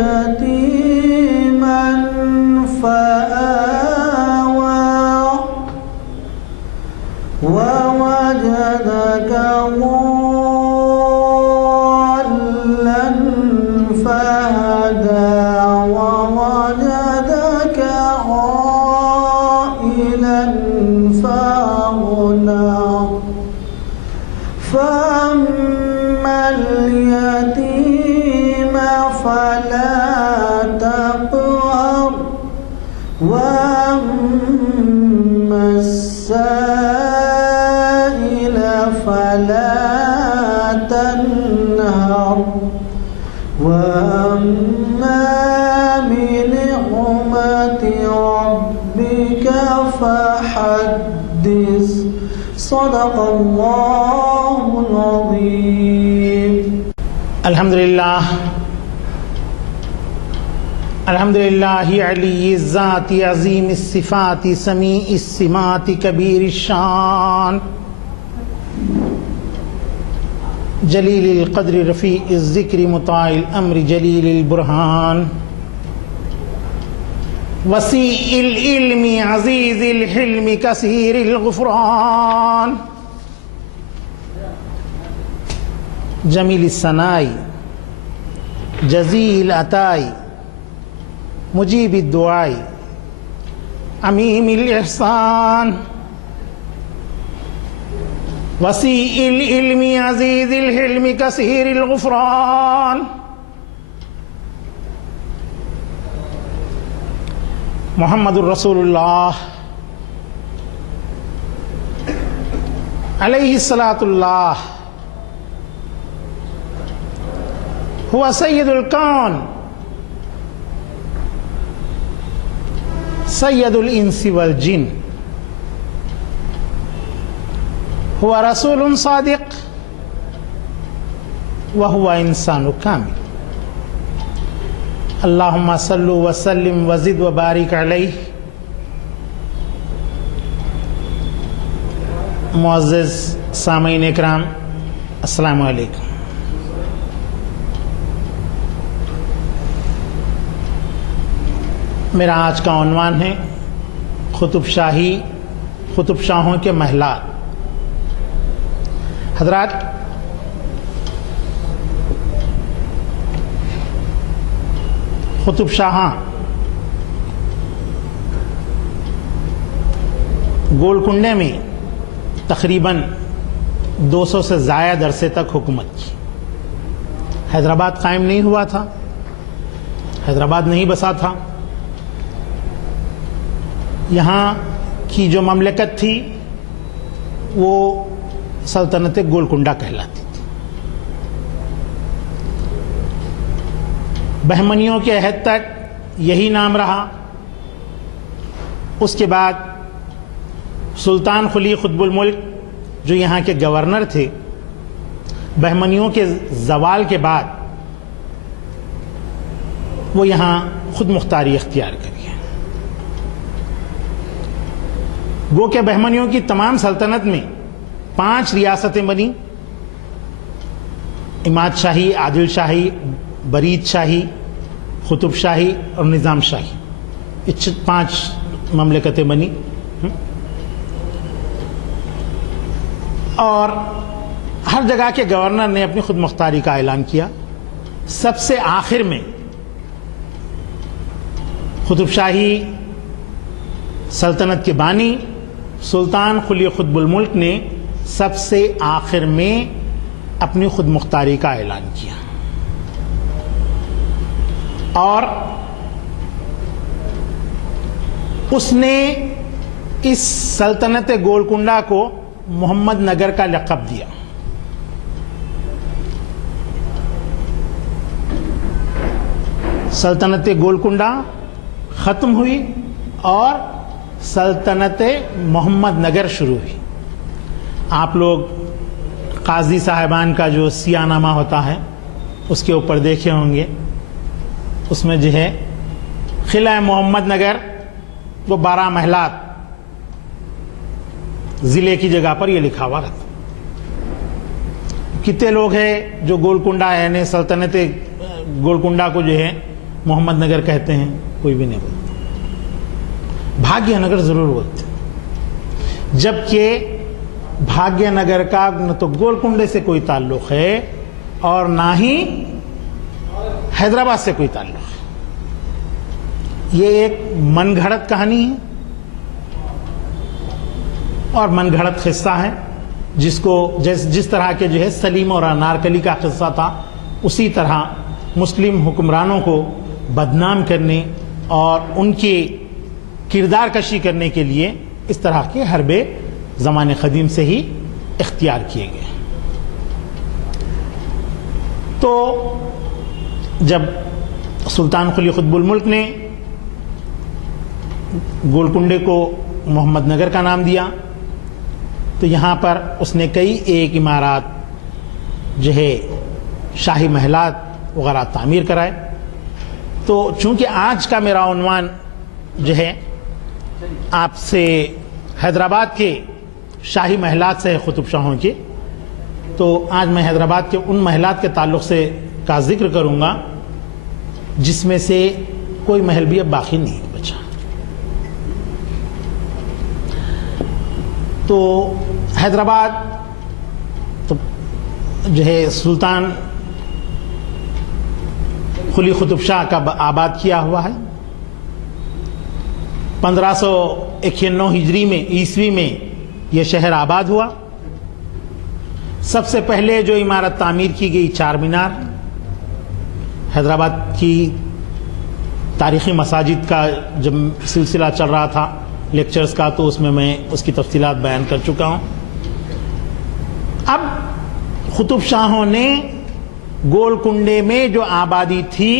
يتيما فآوى ووجدك ضالا فهدى ووجدك عائلا فأغنى فأما اليتيم فلا تقهر وأما السائل فلا تنهر وأما بنعمة ربك فحدث صدق الله العظيم. الحمد لله علی الذات عظیم الصفات سمیع السمات کبیر الشان جلیل القدر رفیع الذکر مطاع الامر جلیل البرہان وسیع العلم عزیز الحلم کثیر الغفران جمیل الثناء جزیل العطاء مجیب الدعاء عمیم الاحسان وسیع العلم عزیز الحلم کثیر الغفران محمد الرسول اللہ علیہ الصلاۃ اللہ هو سید الکون سید الانس والجن هو رسول صادق وهو انسان کامل اللہم صل وسلم وزد وبارک علیہ. معزز سامعین اکرام، السلام علیکم. میرا آج کا عنوان ہے قطب شاہی، قطب شاہوں کے محلات. حضرات، قطب شاہاں گولکنڈے میں تقریباً 200 سے زائد عرصے تک حکومت کی. حیدرآباد قائم نہیں ہوا تھا، حیدرآباد نہیں بسا تھا. یہاں کی جو مملکت تھی وہ سلطنت گولکنڈہ کہلاتی تھی. بہمنیوں کے عہد تک یہی نام رہا. اس کے بعد سلطان قلی قطب الملک جو یہاں کے گورنر تھے، بہمنیوں کے زوال کے بعد وہ یہاں خود مختاری اختیار کری. گو کہ بہمنیوں کی تمام سلطنت میں 5 ریاستیں بنی: عماد شاہی، عادل شاہی، برید شاہی، قطب شاہی اور نظام شاہی. یہ 5 مملکتیں بنی. اور ہر جگہ کے گورنر نے اپنی خود مختاری کا اعلان کیا. سب سے آخر میں قطب شاہی سلطنت کے بانی سلطان قلی قطب الملک نے سب سے آخر میں اپنی خود مختاری کا اعلان کیا. اور اس نے اس سلطنت گولکنڈہ کو محمد نگر کا لقب دیا. سلطنت گولکنڈہ ختم ہوئی اور سلطنت محمد نگر شروع ہوئی. آپ لوگ قاضی صاحبان کا جو سیاہ نامہ ہوتا ہے اس کے اوپر دیکھے ہوں گے. اس میں جو ہے قلعہ محمد نگر وہ 12 محلات ضلع کی جگہ پر یہ لکھا ہوا رہتا. کتنے لوگ ہیں جو گولکنڈہ یعنی سلطنت گولکنڈہ کو جو ہے محمد نگر کہتے ہیں، کوئی بھی نہیں بولتا، بھاگیہ نگر ضرور بولتے، جبکہ بھاگیہ نگر کا نہ تو گولکنڈے سے کوئی تعلق ہے اور نہ ہی حیدرآباد سے کوئی تعلق ہے. یہ ایک من گھڑت کہانی ہے اور من گھڑت قصہ ہے، جس طرح کے جو ہے سلیم اور انارکلی کا قصہ تھا، اسی طرح مسلم حکمرانوں کو بدنام کرنے اور ان کی کردار کشی کرنے کے لیے اس طرح کے حربے زمانے قدیم سے ہی اختیار کیے گئے. تو جب سلطان قلی قطب الملک نے گولکنڈے کو محمد نگر کا نام دیا تو یہاں پر اس نے کئی ایک عمارات جو ہے شاہی محلات وغیرہ تعمیر کرائے. تو چونکہ آج کا میرا عنوان جو ہے آپ سے حیدرآباد کے شاہی محلات سے قطب شاہوں کے، تو آج میں حیدرآباد کے ان محلات کے تعلق سے کا ذکر کروں گا جس میں سے کوئی محل بھی اب باقی نہیں بچا. تو حیدرآباد تو جو ہے سلطان قلی قطب شاہ کا آباد کیا ہوا ہے. 1591 ہجری میں عیسوی میں یہ شہر آباد ہوا. سب سے پہلے جو عمارت تعمیر کی گئی چار مینار. حیدرآباد کی تاریخی مساجد کا جب سلسلہ چل رہا تھا لیکچرز کا تو اس میں اس کی تفصیلات بیان کر چکا ہوں. اب قطب شاہوں نے گولکنڈے میں جو آبادی تھی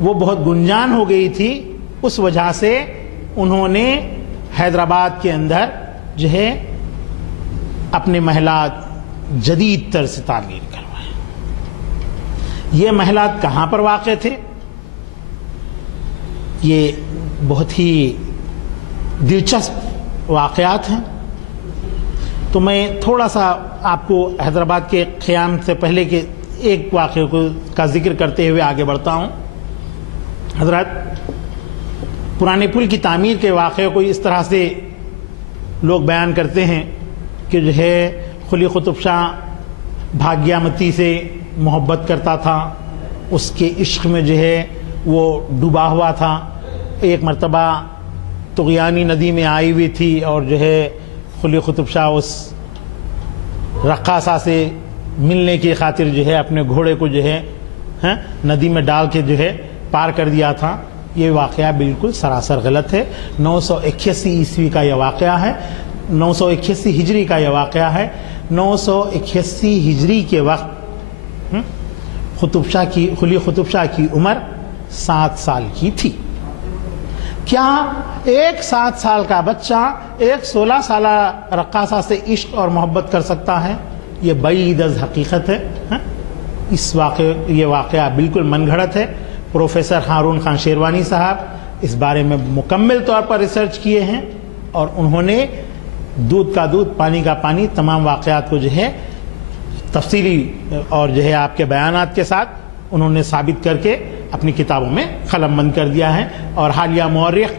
وہ بہت گنجان ہو گئی تھی، اس وجہ سے انہوں نے حیدرآباد کے اندر جو ہے اپنے محلات جدید طرز سے تعمیر کروائے. یہ محلات کہاں پر واقع تھے؟ یہ بہت ہی دلچسپ واقعات ہیں. تو میں تھوڑا سا آپ کو حیدرآباد کے قیام سے پہلے کے ایک واقعے کا ذکر کرتے ہوئے آگے بڑھتا ہوں. حضرات، پرانے پل کی تعمیر کے واقعے کو اس طرح سے لوگ بیان کرتے ہیں کہ جو ہے قلی قطب شاہ بھاگیامتی سے محبت کرتا تھا، اس کے عشق میں جو ہے وہ ڈوبا ہوا تھا. ایک مرتبہ طغیانی ندی میں آئی ہوئی تھی اور جو ہے قلی قطب شاہ اس رقاصہ سے ملنے کی خاطر جو ہے اپنے گھوڑے کو جو ہے ندی میں ڈال کے جو ہے پار کر دیا تھا. یہ واقعہ بالکل سراسر غلط ہے. 981 عیسوی کا یہ واقعہ ہے، 981 ہجری کا یہ واقعہ ہے. 981 ہجری کے وقت قلی قطب شاہ کی عمر 7 سال کی تھی. کیا ایک 7 سال کا بچہ ایک 16 سالہ رقاصہ سے عشق اور محبت کر سکتا ہے؟ یہ بعید از حقیقت ہے. یہ واقعہ بالکل من گھڑت ہے. پروفیسر ہارون خان شیروانی صاحب اس بارے میں مکمل طور پر ریسرچ کیے ہیں اور انہوں نے دودھ کا دودھ پانی کا پانی تمام واقعات کو جو ہے تفصیلی اور جو ہے آپ کے بیانات کے ساتھ انہوں نے ثابت کر کے اپنی کتابوں میں قلم بند کر دیا ہے. اور حالیہ مورخ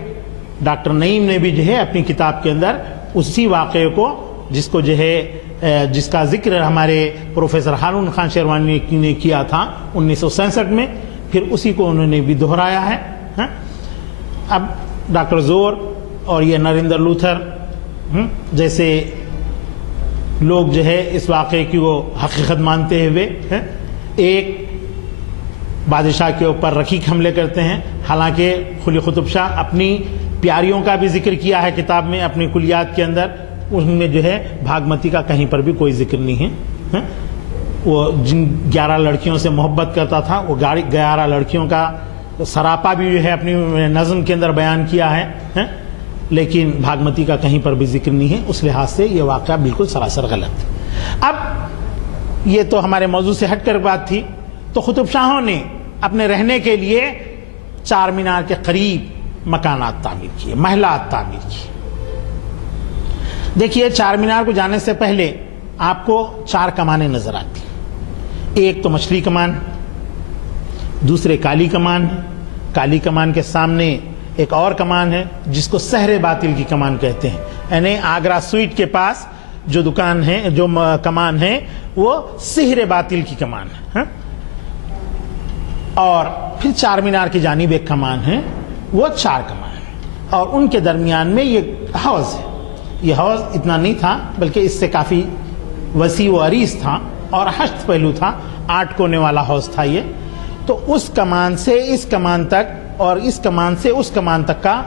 ڈاکٹر نعیم نے بھی جو ہے اپنی کتاب کے اندر اسی واقعے کو جس کا ذکر ہمارے پروفیسر ہارون خان شیروانی نے کیا تھا 1967 میں، پھر اسی کو انہوں نے بھی دہرایا ہے. اب ڈاکٹر زور اور یہ نریندر لوتھر جیسے لوگ جو ہے اس واقعے کی وہ حقیقت مانتے ہوئے ایک بادشاہ کے اوپر رقیق حملے کرتے ہیں. حالانکہ قلی قطب شاہ اپنی پیاریوں کا بھی ذکر کیا ہے کتاب میں، اپنی کلیات کے اندر اس میں جو ہے بھاگمتی کا کہیں پر بھی کوئی ذکر نہیں ہے. وہ جن 11 لڑکیوں سے محبت کرتا تھا وہ 11 لڑکیوں کا سراپا بھی جو ہے اپنی نظم کے اندر بیان کیا ہے، لیکن بھاگمتی کا کہیں پر بھی ذکر نہیں ہے. اس لحاظ سے یہ واقعہ بالکل سراسر غلط ہے. اب یہ تو ہمارے موضوع سے ہٹ کر بات تھی. تو قطب شاہوں نے اپنے رہنے کے لیے چار مینار کے قریب مکانات تعمیر کیے، محلات تعمیر کیے. دیکھیے، چار مینار کو جانے سے پہلے آپ کو 4 کمانیں نظر آتی ہیں. ایک تو مچھلی کمان، دوسرے کالی کمان، کالی کمان کے سامنے ایک اور کمان ہے جس کو سحر باطل کی کمان کہتے ہیں، یعنی آگرہ سویٹ کے پاس جو دکان ہے، جو کمان ہے، وہ سحر باطل کی کمان ہے. اور پھر چار مینار کی جانب ایک کمان ہے، وہ 4 کمان ہے، اور ان کے درمیان میں یہ حوض ہے. یہ حوض اتنا نہیں تھا بلکہ اس سے کافی وسیع و عریض تھا اور 8 پہلو تھا، 8 کونے والا حوض تھا یہ. تو اس کمان سے اس کمان تک اور اس کمان سے اس کمان تک کا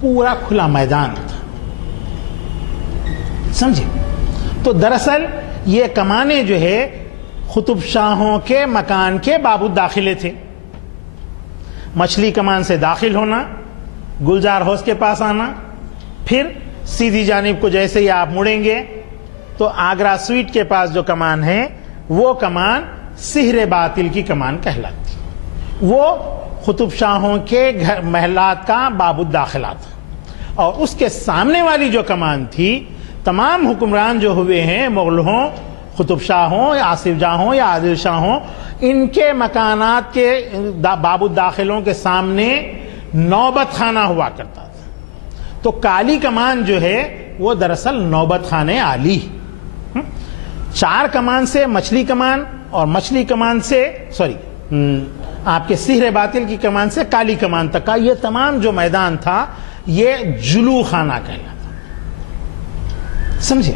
پورا کھلا میدان تھا، سمجھے؟ تو دراصل یہ کمانیں جو ہے قطب شاہوں کے مکان کے باب الداخلے تھے. مچھلی کمان سے داخل ہونا، گلزار حوض کے پاس آنا، پھر سیدھی جانب کو جیسے ہی آپ مڑیں گے تو آگرہ سویٹ کے پاس جو کمان ہے وہ کمان سحر باطل کی کمان کہلاتی. وہ قطب شاہوں کے گھر محلات کا باب الداخلہ تھا. اور اس کے سامنے والی جو کمان تھی، تمام حکمران جو ہوئے ہیں، مغل ہوں، قطب شاہ ہوں یا آصف جاہ ہوں یا عادل شاہ ہوں، ان کے مکانات کے باب الداخلوں کے سامنے نوبت خانہ ہوا کرتا تھا. تو کالی کمان جو ہے وہ دراصل نوبت خانے عالی. 4 کمان سے مچھلی کمان اور مچھلی کمان سے آپ کے سحر باطل کی کمان سے کالی کمان تک کا یہ تمام جو میدان تھا یہ جلو خانہ کہلاتا، سمجھے؟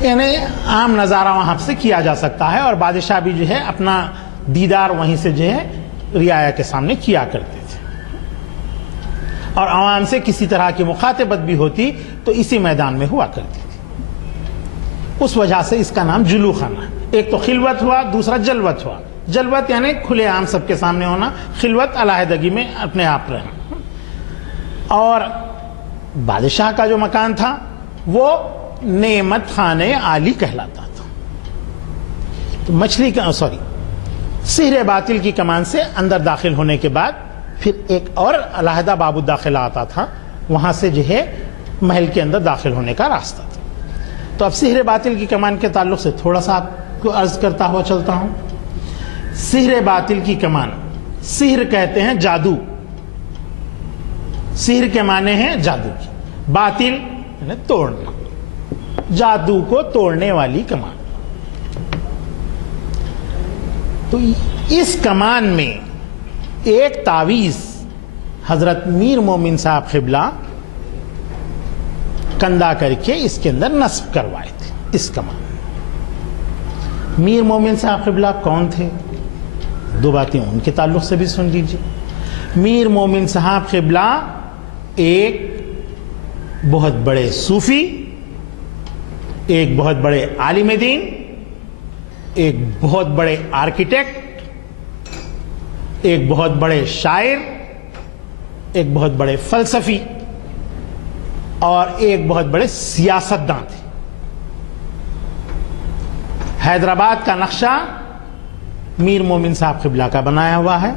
یعنی عام نظارہ وہاں سے کیا جا سکتا ہے، اور بادشاہ بھی جو ہے اپنا دیدار وہیں سے جو ہے رعایا کے سامنے کیا کرتے تھے، اور عوام سے کسی طرح کی مخاطبت بھی ہوتی تو اسی میدان میں ہوا کرتی تھی. اس وجہ سے اس کا نام جلو خانہ ہے. ایک تو خلوت ہوا، دوسرا جلوت ہوا. جلوت یعنی کھلے عام سب کے سامنے ہونا، خلوت علیحدگی میں اپنے آپ رہنا. اور بادشاہ کا جو مکان تھا وہ نعمت خانے عالی کہلاتا تھا. تو مچھلی کا سحر باطل کی کمان سے اندر داخل ہونے کے بعد پھر ایک اور علیحدہ باب الداخلہ آتا تھا، وہاں سے جو ہے محل کے اندر داخل ہونے کا راستہ تھا. تو اب سحر باطل کی کمان کے تعلق سے تھوڑا سا آپ کو عرض کرتا ہوا چلتا ہوں. سحر باطل کی کمان، سحر کہتے ہیں جادو، سحر کے معنی ہیں جادو کی، باطل یعنی توڑنا، جادو کو توڑنے والی کمان. تو اس کمان میں ایک تعویذ حضرت میر مومن صاحب قبلہ کندہ کر کے اس کے اندر نصب کروائے تھے. اس کمان میر مومن صاحب قبلہ کون تھے؟ 2 باتیں ان کے تعلق سے بھی سن لیجیے. میر مومن صاحب قبلہ ایک بہت بڑے صوفی، ایک بہت بڑے عالم دین، ایک بہت بڑے آرکیٹیکٹ، ایک بہت بڑے شاعر، ایک بہت بڑے فلسفی اور ایک بہت بڑے سیاستدان تھے. حیدرآباد کا نقشہ میر مومن صاحب قبلہ کا بنایا ہوا ہے.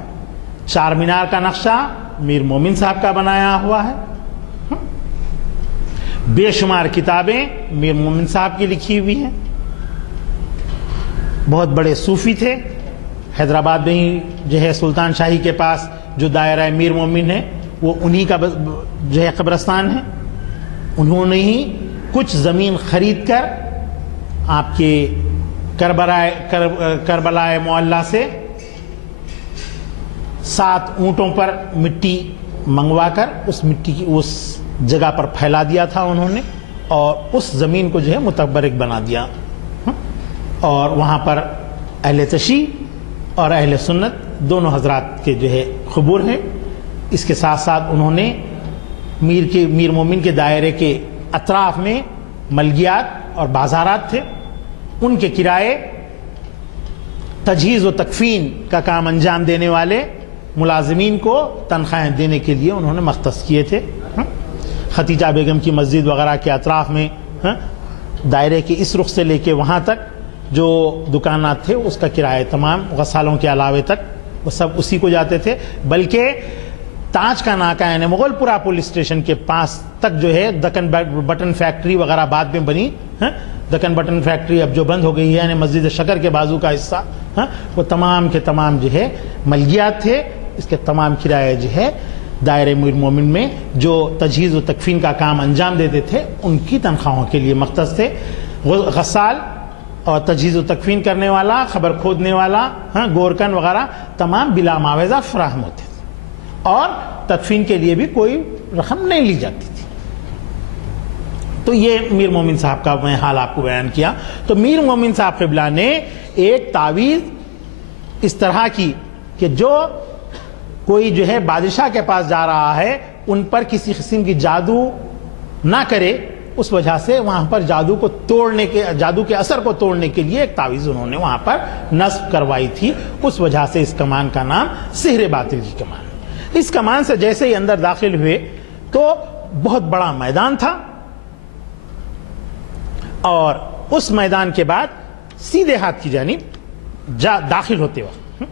چار مینار کا نقشہ میر مومن صاحب کا بنایا ہوا ہے. بے شمار کتابیں میر مومن صاحب کی لکھی ہوئی ہیں. بہت بڑے صوفی تھے. حیدرآباد میں ہی جو ہے سلطان شاہی کے پاس جو دائرہ میر مومن ہے وہ انہی کا جو ہے قبرستان ہے. انہوں نے ہی کچھ زمین خرید کر آپ کے کربلائے معلیٰ سے 7 اونٹوں پر مٹی منگوا کر اس مٹی کی اس جگہ پر پھیلا دیا تھا انہوں نے، اور اس زمین کو جو ہے متبرک بنا دیا. اور وہاں پر اہل تشیع اور اہل سنت دونوں حضرات کے جو ہے قبور ہیں. اس کے ساتھ ساتھ انہوں نے میر مومن کے دائرے کے اطراف میں ملگیات اور بازارات تھے، ان کے کرائے تجہیز و تکفین کا کام انجام دینے والے ملازمین کو تنخواہیں دینے کے لیے انہوں نے مختص کیے تھے. ختیجہ بیگم کی مسجد وغیرہ کے اطراف میں دائرے کے اس رخ سے لے کے وہاں تک جو دکانات تھے اس کا کرایہ تمام غسالوں کے علاوے تک وہ سب اسی کو جاتے تھے. بلکہ تاج کا ناکہ یعنی مغل پورہ پولیس اسٹیشن کے پاس تک جو ہے دکن بٹن فیکٹری وغیرہ بعد میں بنی. دکن بٹن فیکٹری اب جو بند ہو گئی ہے، یعنی مسجد شکر کے بازو کا حصہ ہاں وہ تمام کے تمام جو ہے ملکیات تھے. اس کے تمام کرایہ جو ہے دائرہ امیر المومنین میں جو تجہیز و تکفین کا کام انجام دیتے تھے ان کی تنخواہوں کے لیے مختص تھے. غسال اور تجہیز و تکفین کرنے والا, خبر کھودنے والا, ہاں گورکن وغیرہ تمام بلا معاوضہ فراہم ہوتے تھے اور تدفین کے لیے بھی کوئی رقم نہیں لی جاتی تھی. تو یہ میر مومن صاحب کا میں حال آپ کو بیان کیا. تو میر مومن صاحب قبلہ نے ایک تعویذ اس طرح کی کہ جو کوئی جو ہے بادشاہ کے پاس جا رہا ہے ان پر کسی قسم کی جادو نہ کرے, اس وجہ سے وہاں پر جادو کے اثر کو توڑنے کے لیے ایک تعویذ انہوں نے وہاں پر نصب کروائی تھی. اس وجہ سے اس کمان کا نام سحر باطل کی کمان. اس کمان سے جیسے ہی اندر داخل ہوئے تو بہت بڑا میدان تھا اور اس میدان کے بعد سیدھے ہاتھ کی جانب داخل ہوتے وقت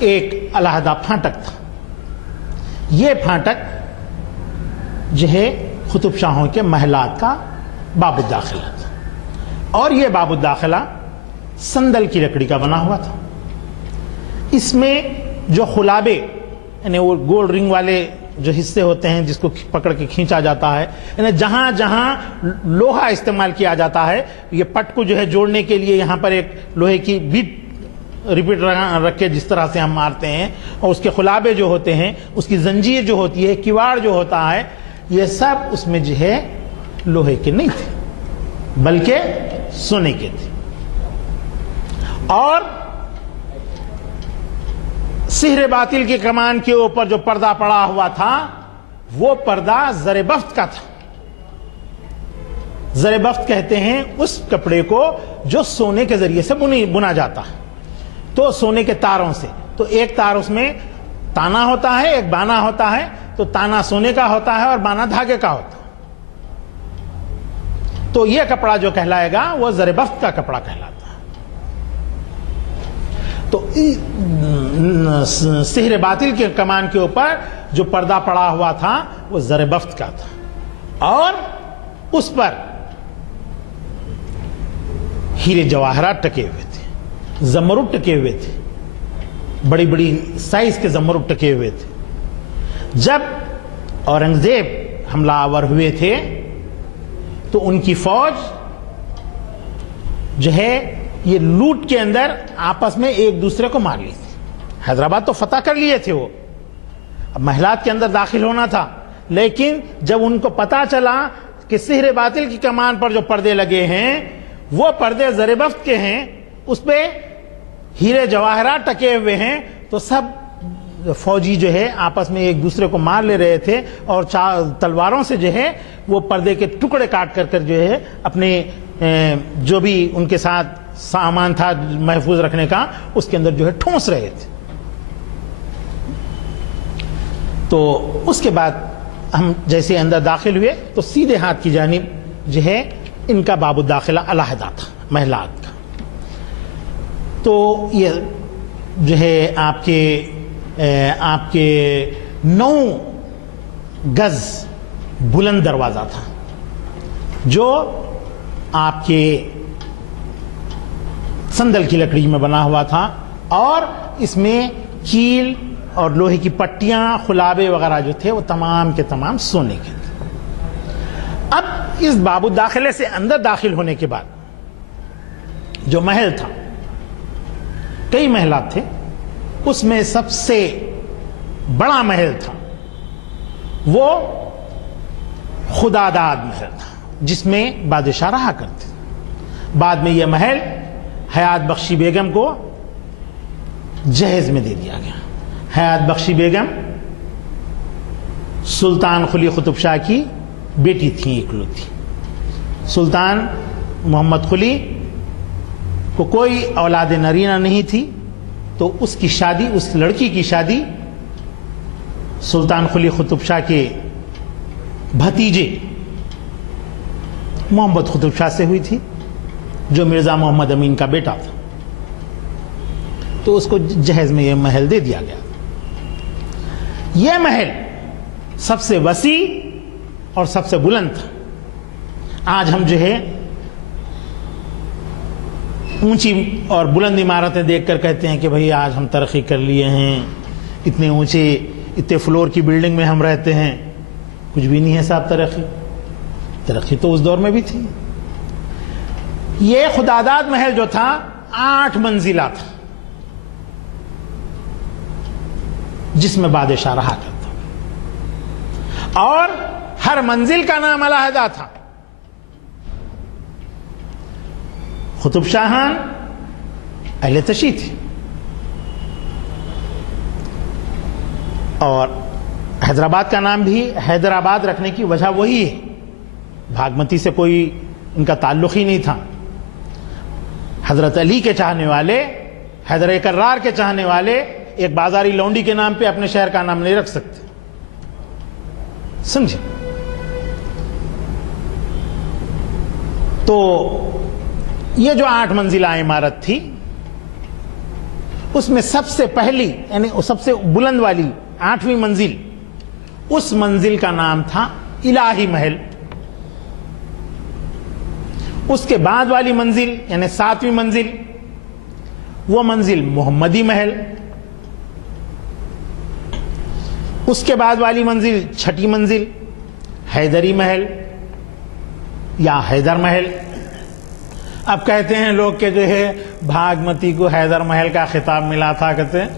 ایک علیحدہ پھاٹک تھا. یہ پھاٹک جو ہے قطب شاہوں کے محلات کا باب الداخلہ تھا اور یہ باب الداخلہ سندل کی لکڑی کا بنا ہوا تھا. اس میں جو خلابے یعنی وہ گول رنگ والے جو حصے ہوتے ہیں جس کو پکڑ کے کھینچا جاتا ہے, یعنی جہاں جہاں لوہا استعمال کیا جاتا ہے, یہ پٹ کو جو ہے جوڑنے کے لیے یہاں پر ایک لوہے کی بیٹ ریپیٹ رکھ کے جس طرح سے ہم مارتے ہیں, اور اس کے خلابے جو ہوتے ہیں, اس کی زنجیر جو ہوتی ہے, کیواڑ جو ہوتا ہے, یہ سب اس میں جو ہے لوہے کے نہیں تھے بلکہ سونے کے تھے. اور سحر باطل کی کمان کے اوپر جو پردہ پڑا ہوا تھا وہ پردہ زر بفت کا تھا. زر بفت کہتے ہیں اس کپڑے کو جو سونے کے ذریعے سے بنا جاتا ہے, تو سونے کے تاروں سے. تو ایک تار اس میں تانا ہوتا ہے, ایک بانا ہوتا ہے, تو تانا سونے کا ہوتا ہے اور بانا دھاگے کا ہوتا ہے. تو یہ کپڑا جو کہلائے گا وہ زر بفت کا کپڑا کہلاتا ہے. تو سحر باطل کے کمان کے اوپر جو پردہ پڑا ہوا تھا وہ زر بفت کا تھا اور اس پر ہیرے جواہرات ٹکے ہوئے تھے, زمرد ٹکے ہوئے تھے, بڑی بڑی سائز کے زمرد ٹکے ہوئے تھے. جب اورنگزیب حملہ آور ہوئے تھے تو ان کی فوج جو ہے یہ لوٹ کے اندر آپس میں ایک دوسرے کو مار لی تھی. حیدرآباد تو فتح کر لیے تھے, وہ اب محلات کے اندر داخل ہونا تھا, لیکن جب ان کو پتا چلا کہ سحر باطل کی کمان پر جو پردے لگے ہیں وہ پردے زر بفت کے ہیں, اس پہ ہیرے جواہرات ٹکے ہوئے ہیں, تو سب فوجی جو ہے آپس میں ایک دوسرے کو مار لے رہے تھے اور تلواروں سے جو ہے وہ پردے کے ٹکڑے کاٹ کر جو ہے اپنے جو بھی ان کے ساتھ سامان تھا محفوظ رکھنے کا اس کے اندر جو ہے ٹھونس رہے تھے. تو اس کے بعد ہم جیسے اندر داخل ہوئے تو سیدھے ہاتھ کی جانب جو ہے ان کا باب الداخلہ علیحدہ تھا محلات کا. تو یہ جو ہے آپ کے 9 گز بلند دروازہ تھا جو آپ کے سندل کی لکڑی میں بنا ہوا تھا اور اس میں کیل اور لوہے کی پٹیاں, خلابے وغیرہ جو تھے وہ تمام کے تمام سونے کے تھے. اب اس باب الداخلے سے اندر داخل ہونے کے بعد جو محل تھا, کئی محلات تھے, اس میں سب سے بڑا محل تھا وہ خداداد محل تھا جس میں بادشاہ رہا کرتے. بعد میں یہ محل حیات بخشی بیگم کو جہیز میں دے دیا گیا. حیات بخشی بیگم سلطان قلی قطب شاہ کی بیٹی تھی, اکلوتی. سلطان محمد قلی کو کوئی اولاد نرینہ نہیں تھی, تو اس کی شادی, اس لڑکی کی شادی سلطان قلی قطب شاہ کے بھتیجے محمد قطب شاہ سے ہوئی تھی جو مرزا محمد امین کا بیٹا تھا. تو اس کو جہیز میں یہ محل دے دیا گیا. یہ محل سب سے وسیع اور سب سے بلند تھا. آج ہم جو ہے اونچی اور بلند عمارتیں دیکھ کر کہتے ہیں کہ بھئی آج ہم ترقی کر لیے ہیں، اتنے اونچے اتنے فلور کی بلڈنگ میں ہم رہتے ہیں. کچھ بھی نہیں ہے صاحب. ترقی تو اس دور میں بھی تھی. یہ خداداد محل جو تھا 8 منزلہ تھا، جس میں بادشاہ رہا کرتا، اور ہر منزل کا نام علیحدہ تھا. قطب شاہان اہل تشیع تھی، اور حیدرآباد کا نام بھی حیدرآباد رکھنے کی وجہ وہی ہے. بھاگمتی سے کوئی ان کا تعلق ہی نہیں تھا. حضرت علی کے چاہنے والے، حیدر کرار کے چاہنے والے ایک بازاری لونڈی کے نام پہ اپنے شہر کا نام نہیں رکھ سکتے. سمجھے؟ تو یہ جو 8 منزلہ عمارت تھی، اس میں سب سے پہلی یعنی سب سے بلند والی 8ویں منزل، اس منزل کا نام تھا الہی محل. اس کے بعد والی منزل یعنی 7ویں منزل، وہ منزل محمدی محل. اس کے بعد والی منزل 6ٹھی منزل حیدری محل یا حیدر محل. اب کہتے ہیں لوگ کہ جو ہے بھاگمتی کو حیدر محل کا خطاب ملا تھا، کہتے ہیں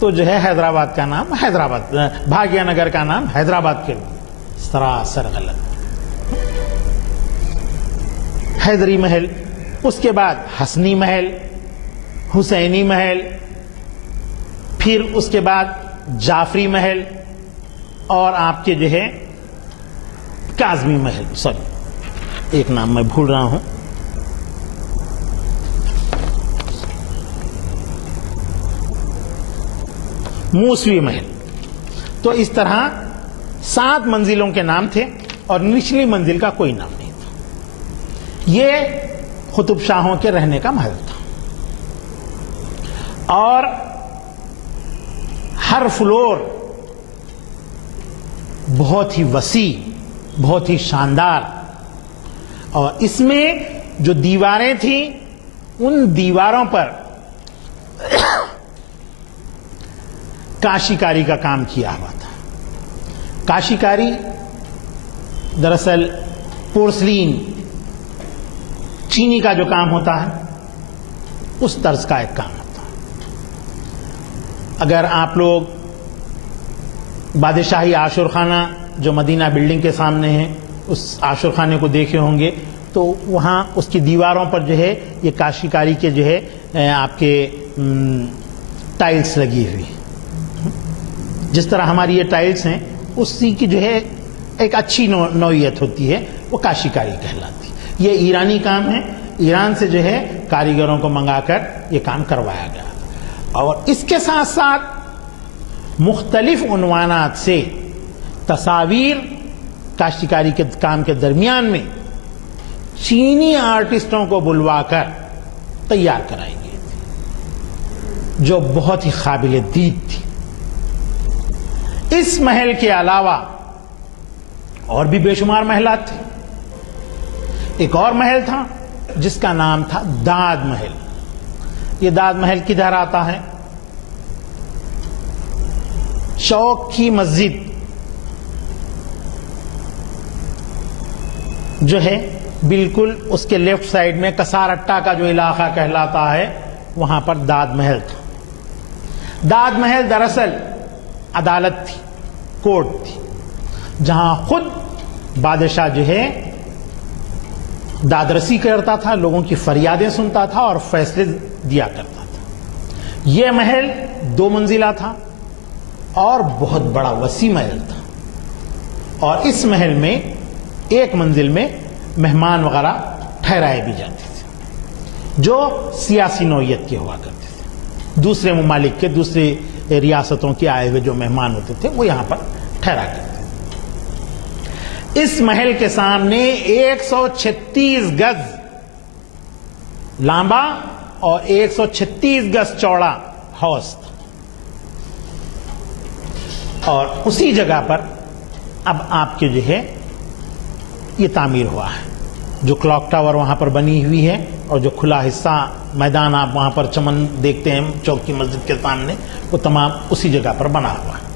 تو جو ہے حیدرآباد کا نام حیدرآباد، بھاگیہ نگر کا نام حیدرآباد کے سراسر غلط. حیدری محل، اس کے بعد حسنی محل، حسینی محل، پھر اس کے بعد جعفری محل، اور آپ کے جو ہے کاظمی محل. سوری ایک نام میں بھول رہا ہوں، موسوی محل. تو اس طرح 7 منزلوں کے نام تھے اور نچلی منزل کا کوئی نام نہیں تھا. یہ قطب شاہوں کے رہنے کا محل تھا، اور ہر فلور بہت ہی وسیع، بہت ہی شاندار، اور اس میں جو دیواریں تھیں ان دیواروں پر کاشیکاری کا کام کیا ہوا تھا. کاشیکاری دراصل پورسلین، چینی کا جو کام ہوتا ہے اس طرز کا ایک کام ہوتا ہے. اگر آپ لوگ بادشاہی عاشورخانہ جو مدینہ بلڈنگ کے سامنے ہے اس عاشورخانے کو دیکھے ہوں گے، تو وہاں اس کی دیواروں پر جو ہے یہ کاشیکاری کے جو ہے آپ کے ٹائلز لگی ہوئی. جس طرح ہماری یہ ٹائلز ہیں اسی کی جو ہے ایک اچھی نوعیت ہوتی ہے، وہ کاشیکاری کہلاتی. یہ ایرانی کام ہے، ایران سے جو ہے کاریگروں کو منگا کر یہ کام کروایا گیا. اور اس کے ساتھ ساتھ مختلف عنوانات سے تصاویر کاشیکاری کے کام کے درمیان میں چینی آرٹسٹوں کو بلوا کر تیار کرائی گئی تھی، جو بہت ہی قابل دید تھی. اس محل کے علاوہ اور بھی بے شمار محلات تھے. ایک اور محل تھا جس کا نام تھا داد محل. یہ داد محل کدھر آتا ہے؟ چوک کی مسجد جو ہے بالکل اس کے لیفٹ سائڈ میں کسارٹا کا جو علاقہ کہلاتا ہے، وہاں پر داد محل تھا. داد محل دراصل عدالت تھی، کورٹ تھی، جہاں خود بادشاہ جو ہے دادرسی کرتا تھا، لوگوں کی فریادیں سنتا تھا اور فیصلے دیا کرتا تھا. یہ محل 2 منزلہ تھا اور بہت بڑا وسیع محل تھا، اور اس محل میں ایک منزل میں مہمان وغیرہ ٹھہرائے بھی جاتے تھے جو سیاسی نوعیت کے ہوا کرتے تھے. دوسرے ممالک کے، دوسرے ریاستوں کے آئے ہوئے جو مہمان ہوتے تھے وہ یہاں پر ٹھہرا کرتے تھے. اس محل کے سامنے 136 گز لمبا اور 136 گز چوڑا حوض تھا، اور اسی جگہ پر اب آپ کے جو ہے یہ تعمیر ہوا ہے. جو کلاک ٹاور وہاں پر بنی ہوئی ہے اور جو کھلا حصہ میدان آپ وہاں پر چمن دیکھتے ہیں چوک کی مسجد کے سامنے، وہ تمام اسی جگہ پر بنا ہوا ہے۔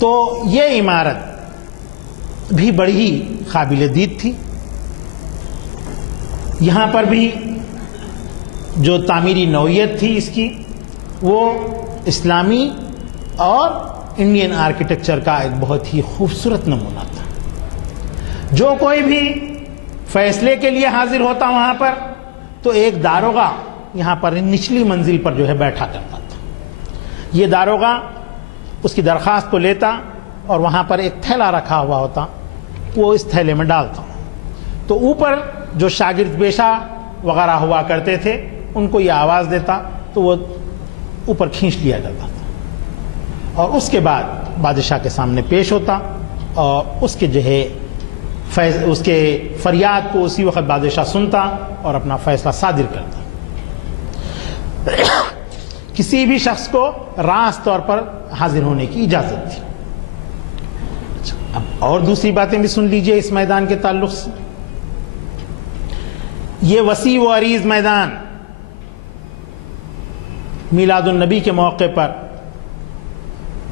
تو یہ عمارت بھی بڑی ہی قابل دید تھی۔ یہاں پر بھی جو تعمیری نوعیت تھی اس کی، وہ اسلامی اور انڈین آرکیٹیکچر کا ایک بہت ہی خوبصورت نمونہ تھا۔ جو کوئی بھی فیصلے کے لیے حاضر ہوتا وہاں پر، تو ایک داروغہ یہاں پر نچلی منزل پر جو ہے بیٹھا کرتا تھا۔ یہ داروغہ اس کی درخواست کو لیتا اور وہاں پر ایک تھیلا رکھا ہوا ہوتا، وہ اس تھیلے میں ڈالتا، تو اوپر جو شاگرد پیشہ وغیرہ ہوا کرتے تھے ان کو یہ آواز دیتا تو وہ اوپر کھینچ لیا جاتا تھا، اور اس کے بعد بادشاہ کے سامنے پیش ہوتا اور اس کے جو ہے اس کے فریاد کو اسی وقت بادشاہ سنتا اور اپنا فیصلہ صادر کرتا۔ کسی بھی شخص کو راست طور پر حاضر ہونے کی اجازت تھی۔ اب اور دوسری باتیں بھی سن لیجئے اس میدان کے تعلق سے۔ یہ وسیع و عریض میدان میلاد النبی کے موقع پر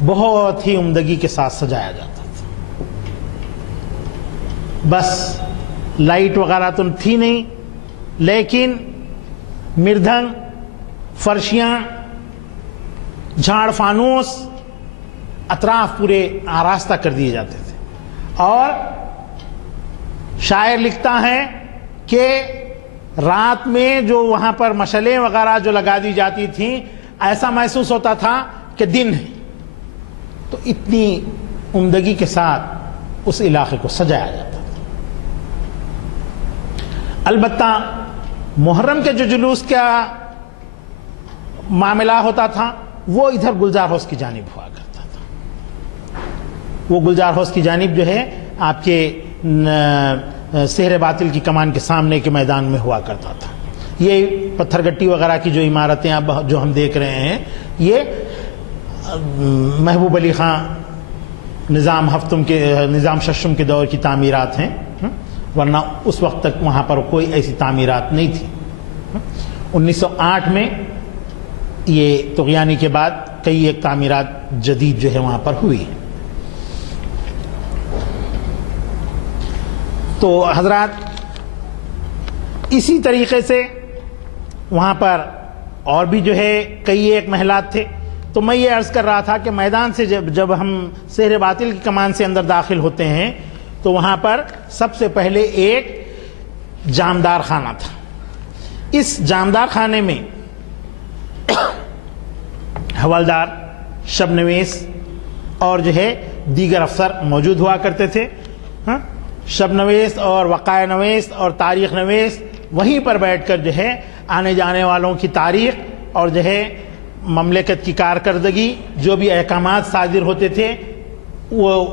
بہت ہی عمدگی کے ساتھ سجایا جاتا تھا۔ بس لائٹ وغیرہ تو تھی نہیں، لیکن مردنگ، فرشیاں، جھاڑ فانوس اطراف پورے آراستہ کر دیے جاتے تھے۔ اور شاعر لکھتا ہے کہ رات میں جو وہاں پر مشعلیں وغیرہ جو لگا دی جاتی تھیں، ایسا محسوس ہوتا تھا کہ دن ہے۔ تو اتنی عمدگی کے ساتھ اس علاقے کو سجایا جاتا تھا۔ البتہ محرم کے جو جلوس کا معاملہ ہوتا تھا وہ ادھر گلزار ہاؤس کی جانب ہوا کرتا تھا۔ وہ گلزار ہاؤس کی جانب جو ہے آپ کے سحر باطل کی کمان کے سامنے کے میدان میں ہوا کرتا تھا۔ یہ پتھر گٹی وغیرہ کی جو عمارتیں اب جو ہم دیکھ رہے ہیں، یہ محبوب علی خان نظام ششم کے دور کی تعمیرات ہیں، ورنہ اس وقت تک وہاں پر کوئی ایسی تعمیرات نہیں تھی۔ 1908 میں یہ طغیانی کے بعد کئی ایک تعمیرات جدید جو ہے وہاں پر ہوئی۔ تو حضرات اسی طریقے سے وہاں پر اور بھی جو ہے کئی ایک محلات تھے۔ تو میں یہ عرض کر رہا تھا کہ میدان سے جب ہم سحر باطل کی کمان سے اندر داخل ہوتے ہیں تو وہاں پر سب سے پہلے ایک جامدار خانہ تھا۔ اس جامدار خانے میں حوالدار، شب نویس اور جو ہے دیگر افسر موجود ہوا کرتے تھے۔ شب نویس اور وقائع نویس اور تاریخ نویس وہیں پر بیٹھ کر جو ہے آنے جانے والوں کی تاریخ اور جو ہے مملکت کی کارکردگی، جو بھی احکامات صادر ہوتے تھے، وہ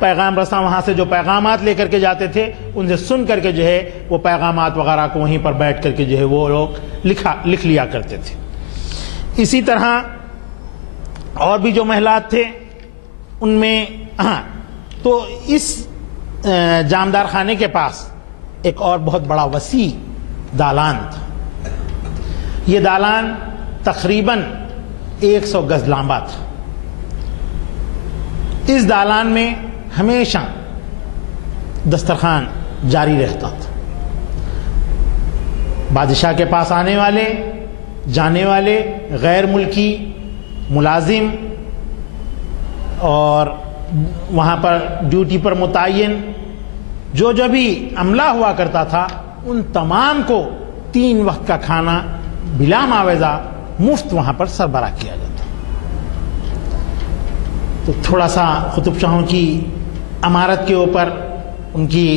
پیغام رساں وہاں سے جو پیغامات لے کر کے جاتے تھے ان سے سن کر کے جو ہے وہ پیغامات وغیرہ کو وہیں پر بیٹھ کر کے جو ہے وہ لوگ لکھ لیا کرتے تھے۔ اسی طرح اور بھی جو محلات تھے ان میں تو اس جامدار خانے کے پاس ایک اور بہت بڑا وسیع دالان تھا۔ یہ دالان تقریباً 100 گز لمبا تھا۔ اس دالان میں ہمیشہ دسترخوان جاری رہتا تھا۔ بادشاہ کے پاس آنے والے، جانے والے، غیر ملکی، ملازم اور وہاں پر ڈیوٹی پر متعین جو بھی عملہ ہوا کرتا تھا، ان تمام کو 3 وقت کا کھانا بلا معاوضہ مفت وہاں پر سربراہ کیا جاتا۔ تو تھوڑا سا قطب شاہوں کی عمارت کے اوپر ان کی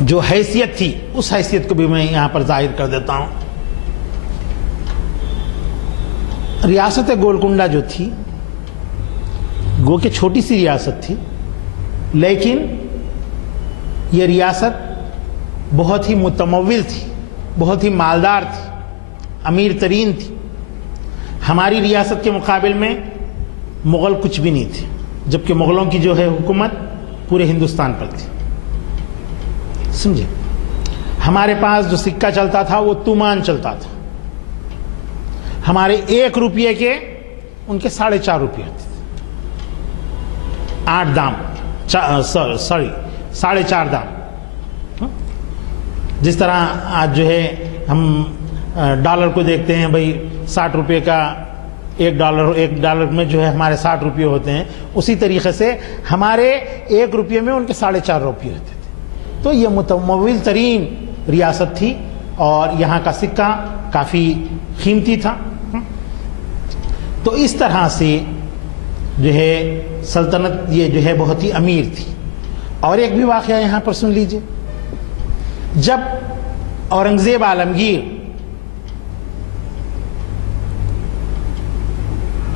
جو حیثیت تھی اس حیثیت کو بھی میں یہاں پر ظاہر کر دیتا ہوں۔ ریاست گولکنڈہ جو تھی، گو کہ چھوٹی سی ریاست تھی، لیکن یہ ریاست بہت ہی متمول تھی، بہت ہی مالدار تھی، امیر ترین تھی۔ ہماری ریاست کے مقابل میں مغل کچھ بھی نہیں تھے، جبکہ مغلوں کی جو ہے حکومت پورے ہندوستان پر تھی. سمجھے؟ ہمارے پاس جو سکہ چلتا تھا وہ تومان چلتا تھا. ہمارے 1 روپیے کے ان کے 4.5 روپیے ہوتے تھے. 8 دام، سوری 4.5 دام. جس طرح آج جو ہے ہم ڈالر کو دیکھتے ہیں، بھائی 60 روپے کا ایک ڈالر میں جو ہے ہمارے 60 روپے ہوتے ہیں، اسی طریقے سے ہمارے 1 روپے میں ان کے 4.5 روپے ہوتے تھے. تو یہ متمول ترین ریاست تھی اور یہاں کا سکہ کافی قیمتی تھا. تو اس طرح سے جو ہے سلطنت یہ جو ہے بہت ہی امیر تھی. اور ایک بھی واقعہ یہاں پر سن لیجئے. جب اورنگزیب عالمگیر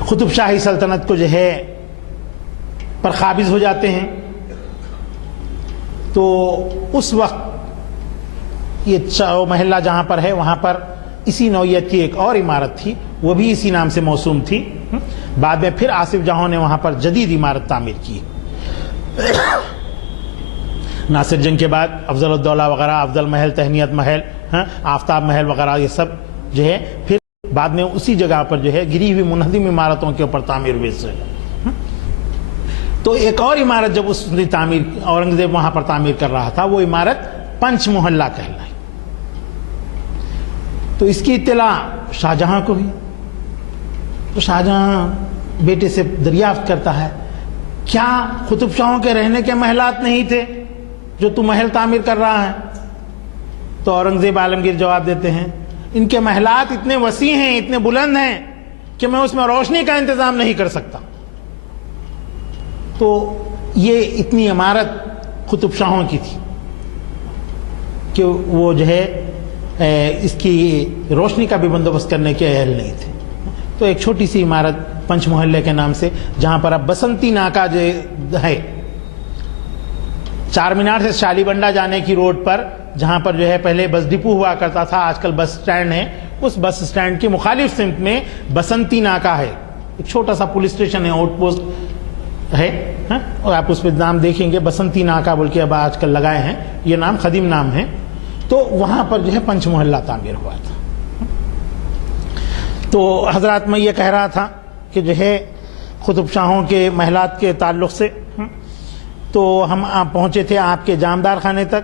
قطب شاہی سلطنت کو جو ہے پر قابض ہو جاتے ہیں، تو اس وقت یہ چاو محلہ جہاں پر ہے وہاں پر اسی نوعیت کی ایک اور عمارت تھی، وہ بھی اسی نام سے موسوم تھی. بعد میں پھر آصف جاہوں نے وہاں پر جدید عمارت تعمیر کی. ناصر جنگ کے بعد افضل الدولہ وغیرہ، افضل محل، تہنیت محل، آفتاب محل وغیرہ، یہ سب جو ہے پھر بعد میں اسی جگہ پر جو ہے گری ہوئی منہدم عمارتوں کے اوپر تعمیر ہوئے سے. تو ایک اور عمارت جب اس نے تعمیر، اورنگزیب وہاں پر تعمیر کر رہا تھا، وہ عمارت پنچ محلہ کہلائی. تو اس کی اطلاع شاہجہاں کو ہوئی. تو شاہجہاں بیٹے سے دریافت کرتا ہے، کیا قطب شاہوں کے رہنے کے محلات نہیں تھے جو تو محل تعمیر کر رہا ہے؟ تو اورنگزیب عالمگیر جواب دیتے ہیں، ان کے محلات اتنے وسیع ہیں، اتنے بلند ہیں کہ میں اس میں روشنی کا انتظام نہیں کر سکتا. تو یہ اتنی عمارت قطب شاہوں کی تھی کہ وہ جو ہے اس کی روشنی کا بھی بندوبست کرنے کے اہل نہیں تھے. تو ایک چھوٹی سی عمارت پنچ محلے کے نام سے، جہاں پر اب بسنتی ناکا جو ہے، چار مینار سے شالی بنڈا جانے کی روڈ پر، جہاں پر جو ہے پہلے بس ڈپو ہوا کرتا تھا، آج کل بس سٹینڈ ہے، اس بس سٹینڈ کی مخالف سمت میں بسنتی ناکا ہے. ایک چھوٹا سا پولیس اسٹیشن ہے، آؤٹ پوسٹ ہے، اور آپ اس پہ نام دیکھیں گے بسنتی ناکا بول کے اب آج کل لگائے ہیں، یہ نام قدیم نام ہے. تو وہاں پر جو ہے پنچ محلہ تعمیر ہوا تھا. تو حضرات میں یہ کہہ رہا تھا کہ جو ہے قطب شاہوں کے محلات کے تعلق سے، تو ہم پہنچے تھے آپ کے جامدار خانے تک.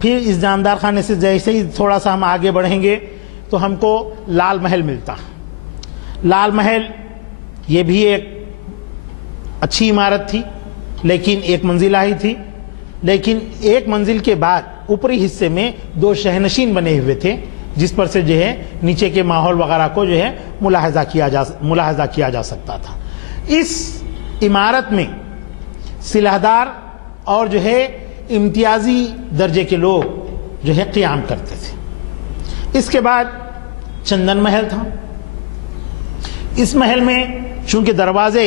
پھر اس جامدار خانے سے جیسے ہی تھوڑا سا ہم آگے بڑھیں گے تو ہم کو لال محل ملتا. لال محل یہ بھی ایک اچھی عمارت تھی، لیکن ایک منزلہ ہی تھی. لیکن ایک منزل کے بعد اوپری حصے میں 2 شہنشین بنے ہوئے تھے، جس پر سے جو ہے نیچے کے ماحول وغیرہ کو جو ہے ملاحظہ کیا جا سکتا تھا. اس عمارت میں سلحدار اور جو ہے امتیازی درجے کے لوگ جو ہے قیام کرتے تھے. اس کے بعد چندن محل تھا. اس محل میں چونکہ دروازے،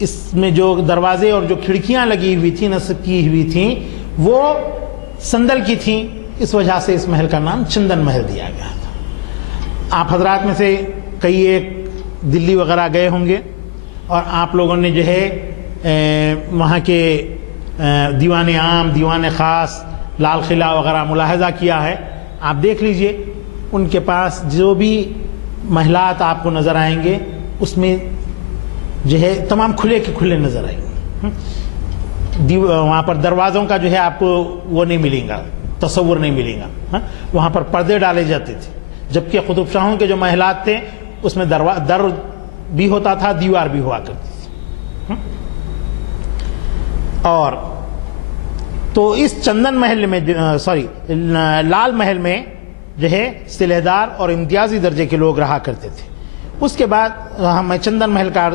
اس میں جو دروازے اور جو کھڑکیاں لگی ہوئی تھیں، نصب کی ہوئی تھیں، وہ سندل کی تھیں، اس وجہ سے اس محل کا نام چندن محل دیا گیا تھا. آپ حضرات میں سے کئی ایک دلی وغیرہ گئے ہوں گے اور آپ لوگوں نے جو ہے وہاں کے دیوان عام، دیوان خاص، لال قلعہ وغیرہ ملاحظہ کیا ہے. آپ دیکھ لیجئے ان کے پاس جو بھی محلات آپ کو نظر آئیں گے اس میں جو ہے تمام کھلے کے کھلے نظر آئیں گے. وہاں پر دروازوں کا جو ہے آپ کو وہ نہیں ملے گا، تصور نہیں ملے گا. وہاں پر پردے ڈالے جاتے تھے، جبکہ قطب شاہوں کے جو محلات تھے اس میں در بھی ہوتا تھا، دیوار بھی ہوا کرتی تھی. اور تو اس چندن محل میں لال محل میں جو ہے سلحدار اور امتیازی درجے کے لوگ رہا کرتے تھے. اس کے بعد میں چندن محل کا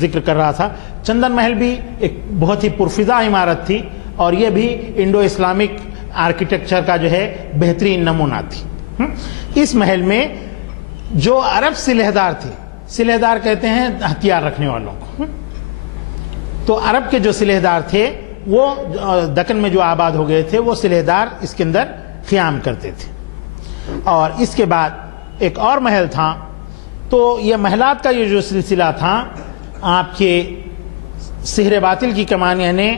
ذکر کر رہا تھا. چندن محل بھی ایک بہت ہی پرفضا عمارت تھی اور یہ بھی انڈو اسلامک آرکیٹیکچر کا جو ہے بہترین نمونہ تھی. اس محل میں جو عرب سلحدار تھے، سلحدار کہتے ہیں ہتھیار رکھنے والوں کو، تو عرب کے جو سلحدار تھے وہ دکن میں جو آباد ہو گئے تھے وہ سلحدار اس کے اندر قیام کرتے تھے. اور اس کے بعد ایک اور محل تھا. تو یہ محلات کا یہ جو سلسلہ تھا، آپ کے سحر باطل کی کمان، یعنی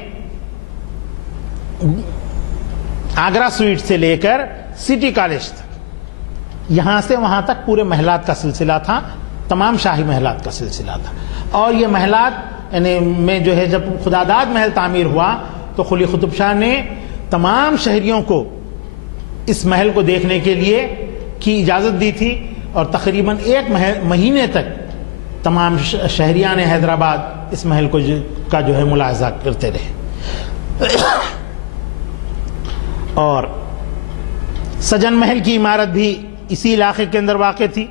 آگرہ سویٹ سے لے کر سٹی کالج تک، یہاں سے وہاں تک پورے محلات کا سلسلہ تھا، تمام شاہی محلات کا سلسلہ تھا. اور یہ محلات یعنی میں جو ہے جب خداداد محل تعمیر ہوا تو قلی قطب شاہ نے تمام شہریوں کو اس محل کو دیکھنے کے لیے کی اجازت دی تھی، اور تقریباً 1 مہینے تک تمام شہریان حیدرآباد اس محل کو کا جو ہے ملاحظہ کرتے رہے. اور سجن محل کی عمارت بھی اسی علاقے کے اندر واقع تھی.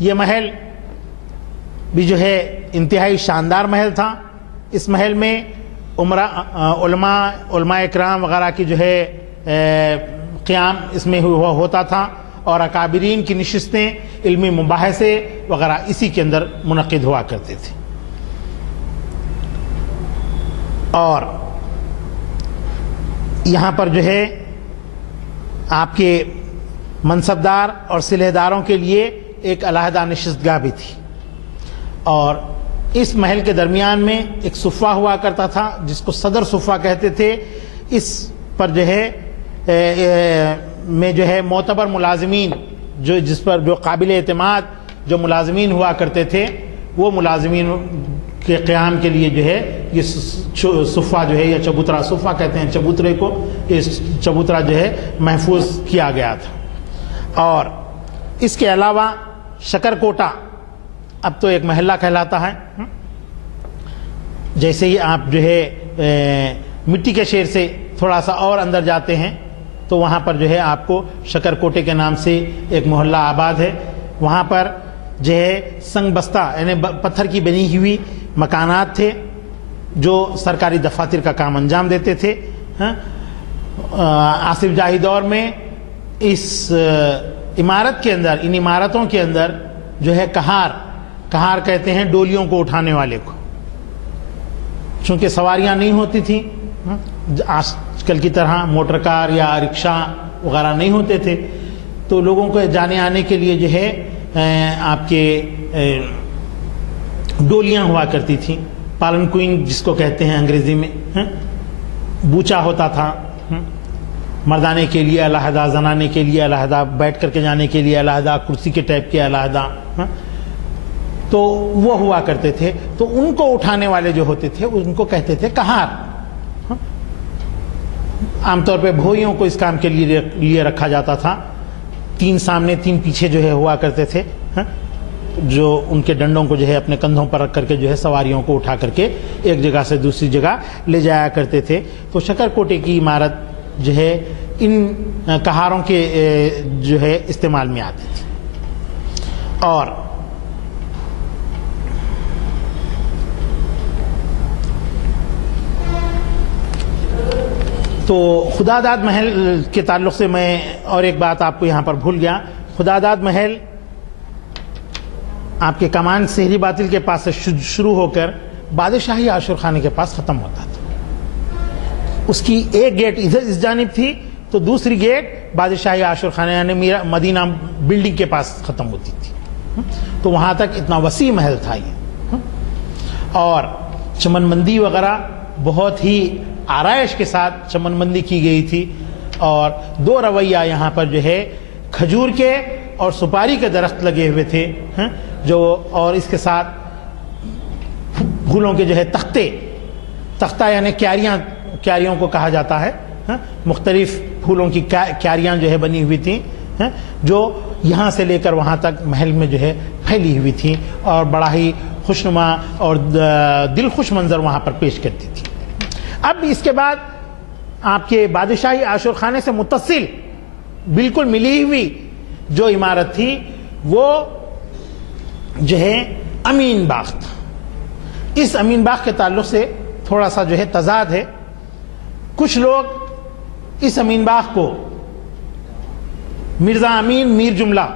یہ محل بھی جو ہے انتہائی شاندار محل تھا. اس محل میں علماء اکرام وغیرہ کی جو ہے قیام اس میں ہوتا تھا، اور اکابرین کی نشستیں، علمی مباحثے وغیرہ اسی کے اندر منعقد ہوا کرتے تھے. اور یہاں پر جو ہے آپ کے منصبدار اور صلح داروں کے لیے ایک علیحدہ نشستگاہ بھی تھی. اور اس محل کے درمیان میں ایک صفہ ہوا کرتا تھا جس کو صدر صفہ کہتے تھے. اس پر جو ہے میں جو ہے معتبر ملازمین جس پر جو قابل اعتماد جو ملازمین ہوا کرتے تھے، وہ ملازمین کے قیام کے لیے جو ہے یہ صفہ جو ہے یا چبوترا صفہ کہتے ہیں چبوترے کو، یہ چبوترا جو ہے محفوظ کیا گیا تھا. اور اس کے علاوہ شکر کوٹہ اب تو ایک محلہ کہلاتا ہے. جیسے ہی آپ جو ہے مٹی کے شیر سے تھوڑا سا اور اندر جاتے ہیں تو وہاں پر جو ہے آپ کو شکر کوٹے کے نام سے ایک محلہ آباد ہے. وہاں پر جو ہے سنگ بستہ یعنی پتھر کی بنی ہوئی مکانات تھے جو سرکاری دفاتر کا کام انجام دیتے تھے. آصف جاہی دور میں اس عمارت کے اندر، ان عمارتوں کے اندر جو ہے کہار کہتے ہیں ڈولیوں کو اٹھانے والے کو، چونکہ سواریاں نہیں ہوتی تھیں آج کل کی طرح، موٹر کار یا رکشا وغیرہ نہیں ہوتے تھے، تو لوگوں کو جانے آنے کے لیے جو ہے آپ کے ڈولیاں ہوا کرتی تھیں. پالن کوئن جس کو کہتے ہیں انگریزی میں، بوچا ہوتا تھا، مردانے کے لیے علیحدہ، زنانے کے لیے علیحدہ، بیٹھ کر کے جانے کے لیے علیحدہ، کرسی کے ٹائپ کے علیحدہ، تو وہ ہوا کرتے تھے. تو ان کو اٹھانے والے جو ہوتے تھے ان کو کہتے تھے کہار. عام طور پہ بھوئیوں کو اس کام کے لیے رکھا جاتا تھا. 3 سامنے 3 پیچھے جو ہے ہوا کرتے تھے، جو ان کے ڈنڈوں کو جو ہے اپنے کندھوں پر رکھ کر کے جو ہے سواریوں کو اٹھا کر کے ایک جگہ سے دوسری جگہ لے جایا کرتے تھے. تو شکر کوٹے کی عمارت جو ہے ان کہاروں کے جو ہے استعمال میں آتی تھی. اور تو خداداد محل کے تعلق سے میں اور ایک بات آپ کو یہاں پر بھول گیا. خداداد محل آپ کے کمان سہری باطل کے پاس سے شروع ہو کر بادشاہی عاشور خانے کے پاس ختم ہوتا تھا. اس کی ایک گیٹ ادھر اس جانب تھی تو دوسری گیٹ بادشاہی عاشور خانے یعنی مدینہ بلڈنگ کے پاس ختم ہوتی تھی. تو وہاں تک اتنا وسیع محل تھا یہ. اور چمن بندی وغیرہ بہت ہی آرائش کے ساتھ چمن بندی کی گئی تھی. اور 2 رویہ یہاں پر جو ہے کھجور کے اور سپاری کے درخت لگے ہوئے تھے جو، اور اس کے ساتھ پھولوں کے جو ہے تختہ یعنی کیاریوں کو کہا جاتا ہے. مختلف پھولوں کی کیاریاں جو ہے بنی ہوئی تھیں جو یہاں سے لے کر وہاں تک محل میں جو ہے پھیلی ہوئی تھیں، اور بڑا ہی خوشنما اور دل خوش منظر وہاں پر پیش کرتی تھی. اب اس کے بعد آپ کے بادشاہی عاشور خانے سے متصل بالکل ملی ہوئی جو عمارت تھی وہ جو ہے امین باغ تھا. اس امین باغ کے تعلق سے تھوڑا سا جو ہے تضاد ہے. کچھ لوگ اس امین باغ کو مرزا امین میر جملہ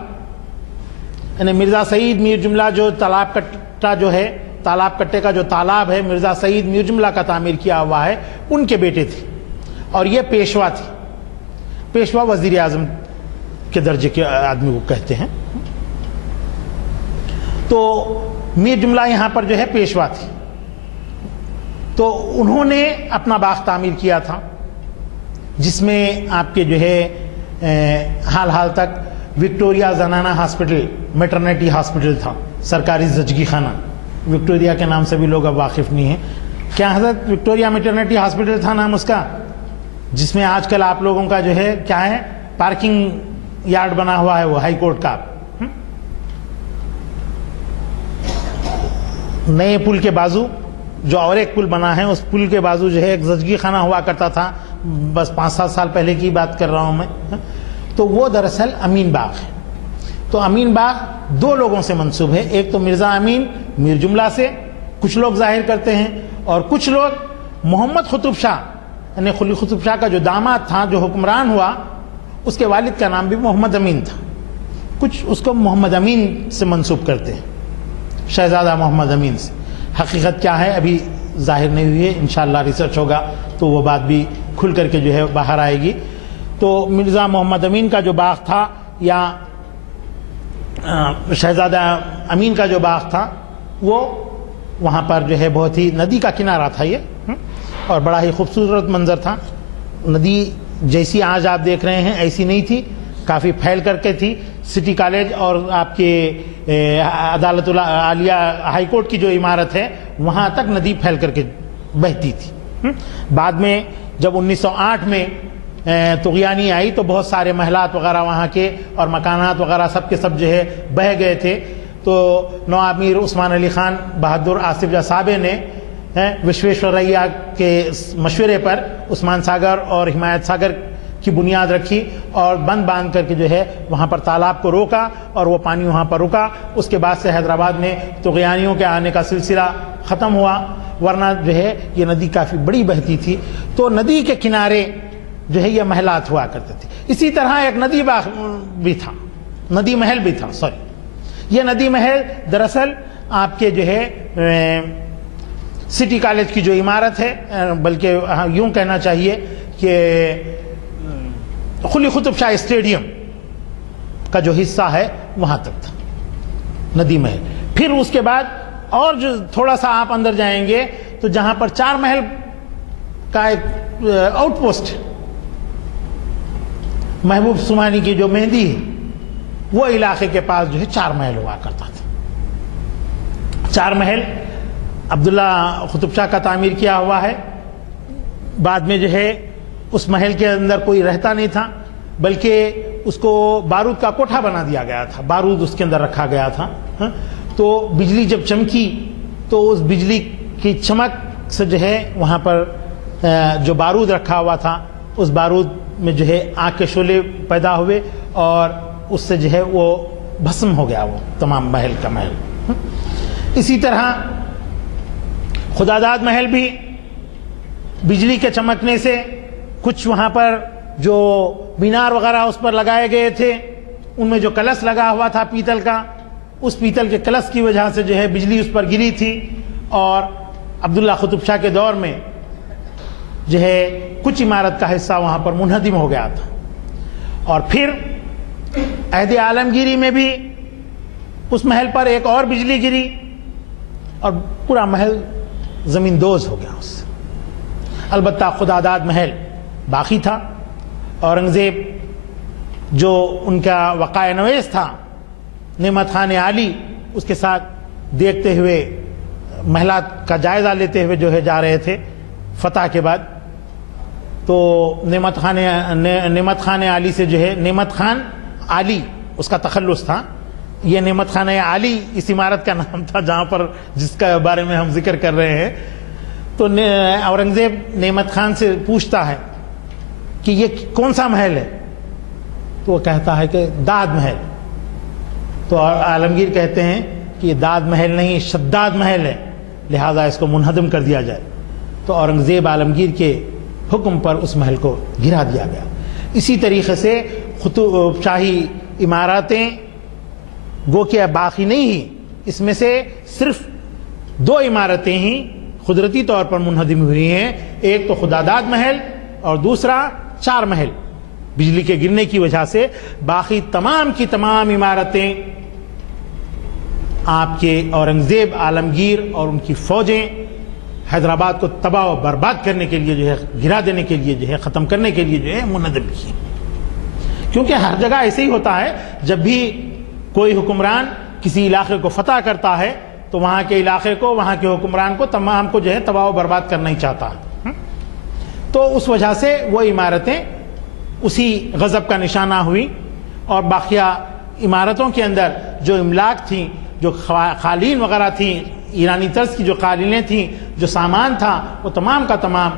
یعنی مرزا سعید میر جملہ جو تالاب کٹا جو ہے، تالاب کٹے کا جو تالاب ہے مرزا سعید میر جملہ کا تعمیر کیا ہوا ہے، ان کے بیٹے تھے. اور یہ پیشوا تھی. پیشوا وزیر اعظم کے درجے کے آدمی کو کہتے ہیں. تو میر جملہ یہاں پر جو ہے پیشوا تھی. تو انہوں نے اپنا باغ تعمیر کیا تھا. جس میں آپ کے جو ہے حال تک وکٹوریا زنانہ ہاسپٹل میٹرنیٹی ہاسپٹل تھا، سرکاری زچگی خانہ، وکٹوریا کے نام سے بھی لوگ اب واقف نہیں ہیں. کیا حضرت وکٹوریا میٹرنیٹی ہاسپٹل تھا نام اس کا، جس میں آج کل آپ لوگوں کا جو ہے کیا ہے پارکنگ یارڈ بنا ہوا ہے وہ ہائی کورٹ کا. نئے پل کے بازو جو اور ایک پل بنا ہے، اس پل کے بازو جو ہے ایک زچگی خانہ ہوا کرتا تھا، بس 5-7 سال پہلے کی بات کر رہا ہوں میں. تو وہ دراصل امین باغ ہے. تو امین باغ 2 لوگوں سے منسوب ہے، ایک تو مرزا امین میر جملہ سے کچھ لوگ ظاہر کرتے ہیں، اور کچھ لوگ محمد قطب شاہ یعنی قلی قطب شاہ کا جو داماد تھا جو حکمران ہوا، اس کے والد کا نام بھی محمد امین تھا، کچھ اس کو محمد امین سے منسوب کرتے ہیں، شہزادہ محمد امین سے. حقیقت کیا ہے ابھی ظاہر نہیں ہوئی ہے، انشاءاللہ ریسرچ ہوگا تو وہ بات بھی کھل کر کے جو ہے باہر آئے گی. تو مرزا محمد امین کا جو باغ تھا یا شہزادہ امین کا جو باغ تھا، وہ وہاں پر جو ہے بہت ہی ندی کا کنارہ تھا یہ، اور بڑا ہی خوبصورت منظر تھا. ندی جیسی آج آپ دیکھ رہے ہیں ایسی نہیں تھی، کافی پھیل کر کے تھی. سٹی کالج اور آپ کے عدالت عالیہ ہائی کورٹ کی جو عمارت ہے وہاں تک ندی پھیل کر کے بہتی تھی. بعد میں جب 1908 میں طغیانی آئی تو بہت سارے محلات وغیرہ وہاں کے اور مکانات وغیرہ سب کے سب جو ہے بہہ گئے تھے. تو نواب میر عثمان علی خان بہادر آصف جاہ صاحب نے وشویشوریا کے مشورے پر عثمان ساگر اور حمایت ساگر کی بنیاد رکھی اور بند باندھ کر کے جو ہے وہاں پر تالاب کو روکا اور وہ پانی وہاں پر رکا. اس کے بعد سے حیدرآباد میں طغیانیوں کے آنے کا سلسلہ ختم ہوا، ورنہ جو ہے یہ ندی کافی بڑی بہتی تھی. تو ندی کے کنارے جو ہے یہ محلات ہوا کرتے تھے. اسی طرح ایک ندی باغ بھی تھا، ندی محل بھی تھا. یہ ندی محل دراصل آپ کے جو ہے سٹی کالج کی جو عمارت ہے، بلکہ یوں کہنا چاہیے کہ قلی قطب شاہ اسٹیڈیم کا جو حصہ ہے وہاں تک تھا ندی محل. پھر اس کے بعد اور جو تھوڑا سا آپ اندر جائیں گے تو جہاں پر 4 محل کا ایک آؤٹ پوسٹ محبوب سمانی کی جو مہندی ہے، وہ علاقے کے پاس جو ہے 4 محل ہوا کرتا تھا. 4 محل عبداللہ قطب شاہ کا تعمیر کیا ہوا ہے. بعد میں جو ہے اس محل کے اندر کوئی رہتا نہیں تھا، بلکہ اس کو بارود کا کوٹھا بنا دیا گیا تھا، بارود اس کے اندر رکھا گیا تھا. تو بجلی جب چمکی تو اس بجلی کی چمک سے جو ہے وہاں پر جو بارود رکھا ہوا تھا اس بارود میں جو ہے آگ کے شعلے پیدا ہوئے اور اس سے جو ہے وہ بھسم ہو گیا وہ تمام محل کا محل. اسی طرح خداداد محل بھی بجلی کے چمکنے سے کچھ وہاں پر جو مینار وغیرہ اس پر لگائے گئے تھے ان میں جو کلش لگا ہوا تھا پیتل کا، اس پیتل کے کلش کی وجہ سے جو ہے بجلی اس پر گری تھی اور عبداللہ قطب شاہ کے دور میں جو ہے کچھ عمارت کا حصہ وہاں پر منہدم ہو گیا تھا. اور پھر عہد عالمگیری میں بھی اس محل پر ایک اور بجلی گری اور پورا محل زمین دوز ہو گیا اس سے. البتہ خداداد محل باقی تھا. اورنگزیب جو ان کا وقائع نویس تھا نعمت خان عالی، اس کے ساتھ دیکھتے ہوئے محلات کا جائزہ لیتے ہوئے جو ہے جا رہے تھے فتح کے بعد. تو نعمت خان عالی سے جو ہے نعمت خان عالی اس کا تخلص تھا. یہ نعمت خان عالی اس عمارت کا نام تھا جہاں پر جس کا بارے میں ہم ذکر کر رہے ہیں. تو اورنگزیب نعمت خان سے پوچھتا ہے کہ یہ کون سا محل ہے؟ تو وہ کہتا ہے کہ داد محل. تو عالمگیر کہتے ہیں کہ یہ داد محل نہیں شداد محل ہے، لہذا اس کو منہدم کر دیا جائے. تو اورنگزیب عالمگیر کے حکم پر اس محل کو گرا دیا گیا. اسی طریقے سے شاہی عمارتیں گو کہ باقی نہیں ہی، اس میں سے صرف 2 عمارتیں ہی قدرتی طور پر منہدم ہوئی ہیں. ایک تو خداداد محل اور دوسرا 4 محل بجلی کے گرنے کی وجہ سے. باقی تمام کی تمام عمارتیں آپ کے اورنگزیب عالمگیر اور ان کی فوجیں حیدرآباد کو تباہ و برباد کرنے کے لیے جو ہے، گرا دینے کے لیے جو ہے، ختم کرنے کے لیے جو ہے منظم کی. کیونکہ ہر جگہ ایسے ہی ہوتا ہے، جب بھی کوئی حکمران کسی علاقے کو فتح کرتا ہے تو وہاں کے علاقے کو، وہاں کے حکمران کو، تمام کو جو ہے تباہ و برباد کرنا ہی چاہتا ہے. تو اس وجہ سے وہ عمارتیں اسی غضب کا نشانہ ہوئی، اور باقیہ عمارتوں کے اندر جو املاک تھیں، جو قالین وغیرہ تھیں، ایرانی طرز کی جو قالینیں تھیں، جو سامان تھا، وہ تمام کا تمام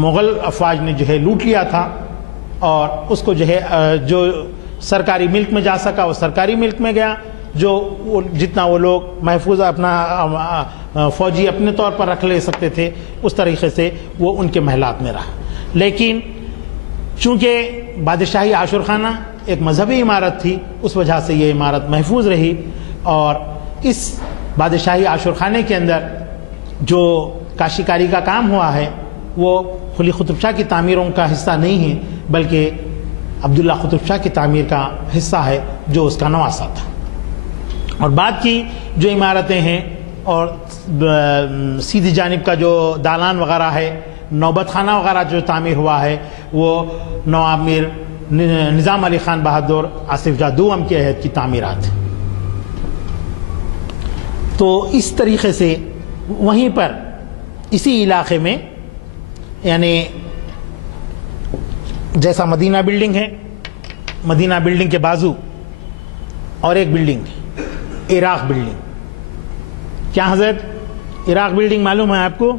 مغل افواج نے جو ہے لوٹ لیا تھا، اور اس کو جو ہے جو سرکاری ملک میں جا سکا وہ سرکاری ملک میں گیا، جو جتنا وہ لوگ محفوظ اپنا فوجی اپنے طور پر رکھ لے سکتے تھے اس طریقے سے وہ ان کے محلات میں رہا. لیکن چونکہ بادشاہی عاشورخانہ ایک مذہبی عمارت تھی، اس وجہ سے یہ عمارت محفوظ رہی، اور اس بادشاہی عاشورخانے کے اندر جو کاشیکاری کا کام ہوا ہے وہ قلی قطب شاہ کی تعمیروں کا حصہ نہیں ہے، بلکہ عبداللہ قطب شاہ کی تعمیر کا حصہ ہے جو اس کا نواسہ تھا. اور بعد کی جو عمارتیں ہیں اور سیدھی جانب کا جو دالان وغیرہ ہے، نوبت خانہ وغیرہ جو تعمیر ہوا ہے، وہ نواب میر نظام علی خان بہادر آصف جاہ دوم کے عہد کی تعمیرات ہیں. تو اس طریقے سے وہیں پر اسی علاقے میں، یعنی جیسا مدینہ بلڈنگ ہے، مدینہ بلڈنگ کے بازو اور ایک بلڈنگ ہے عراق بلڈنگ. کیا حضرت عراق بلڈنگ معلوم ہے آپ کو؟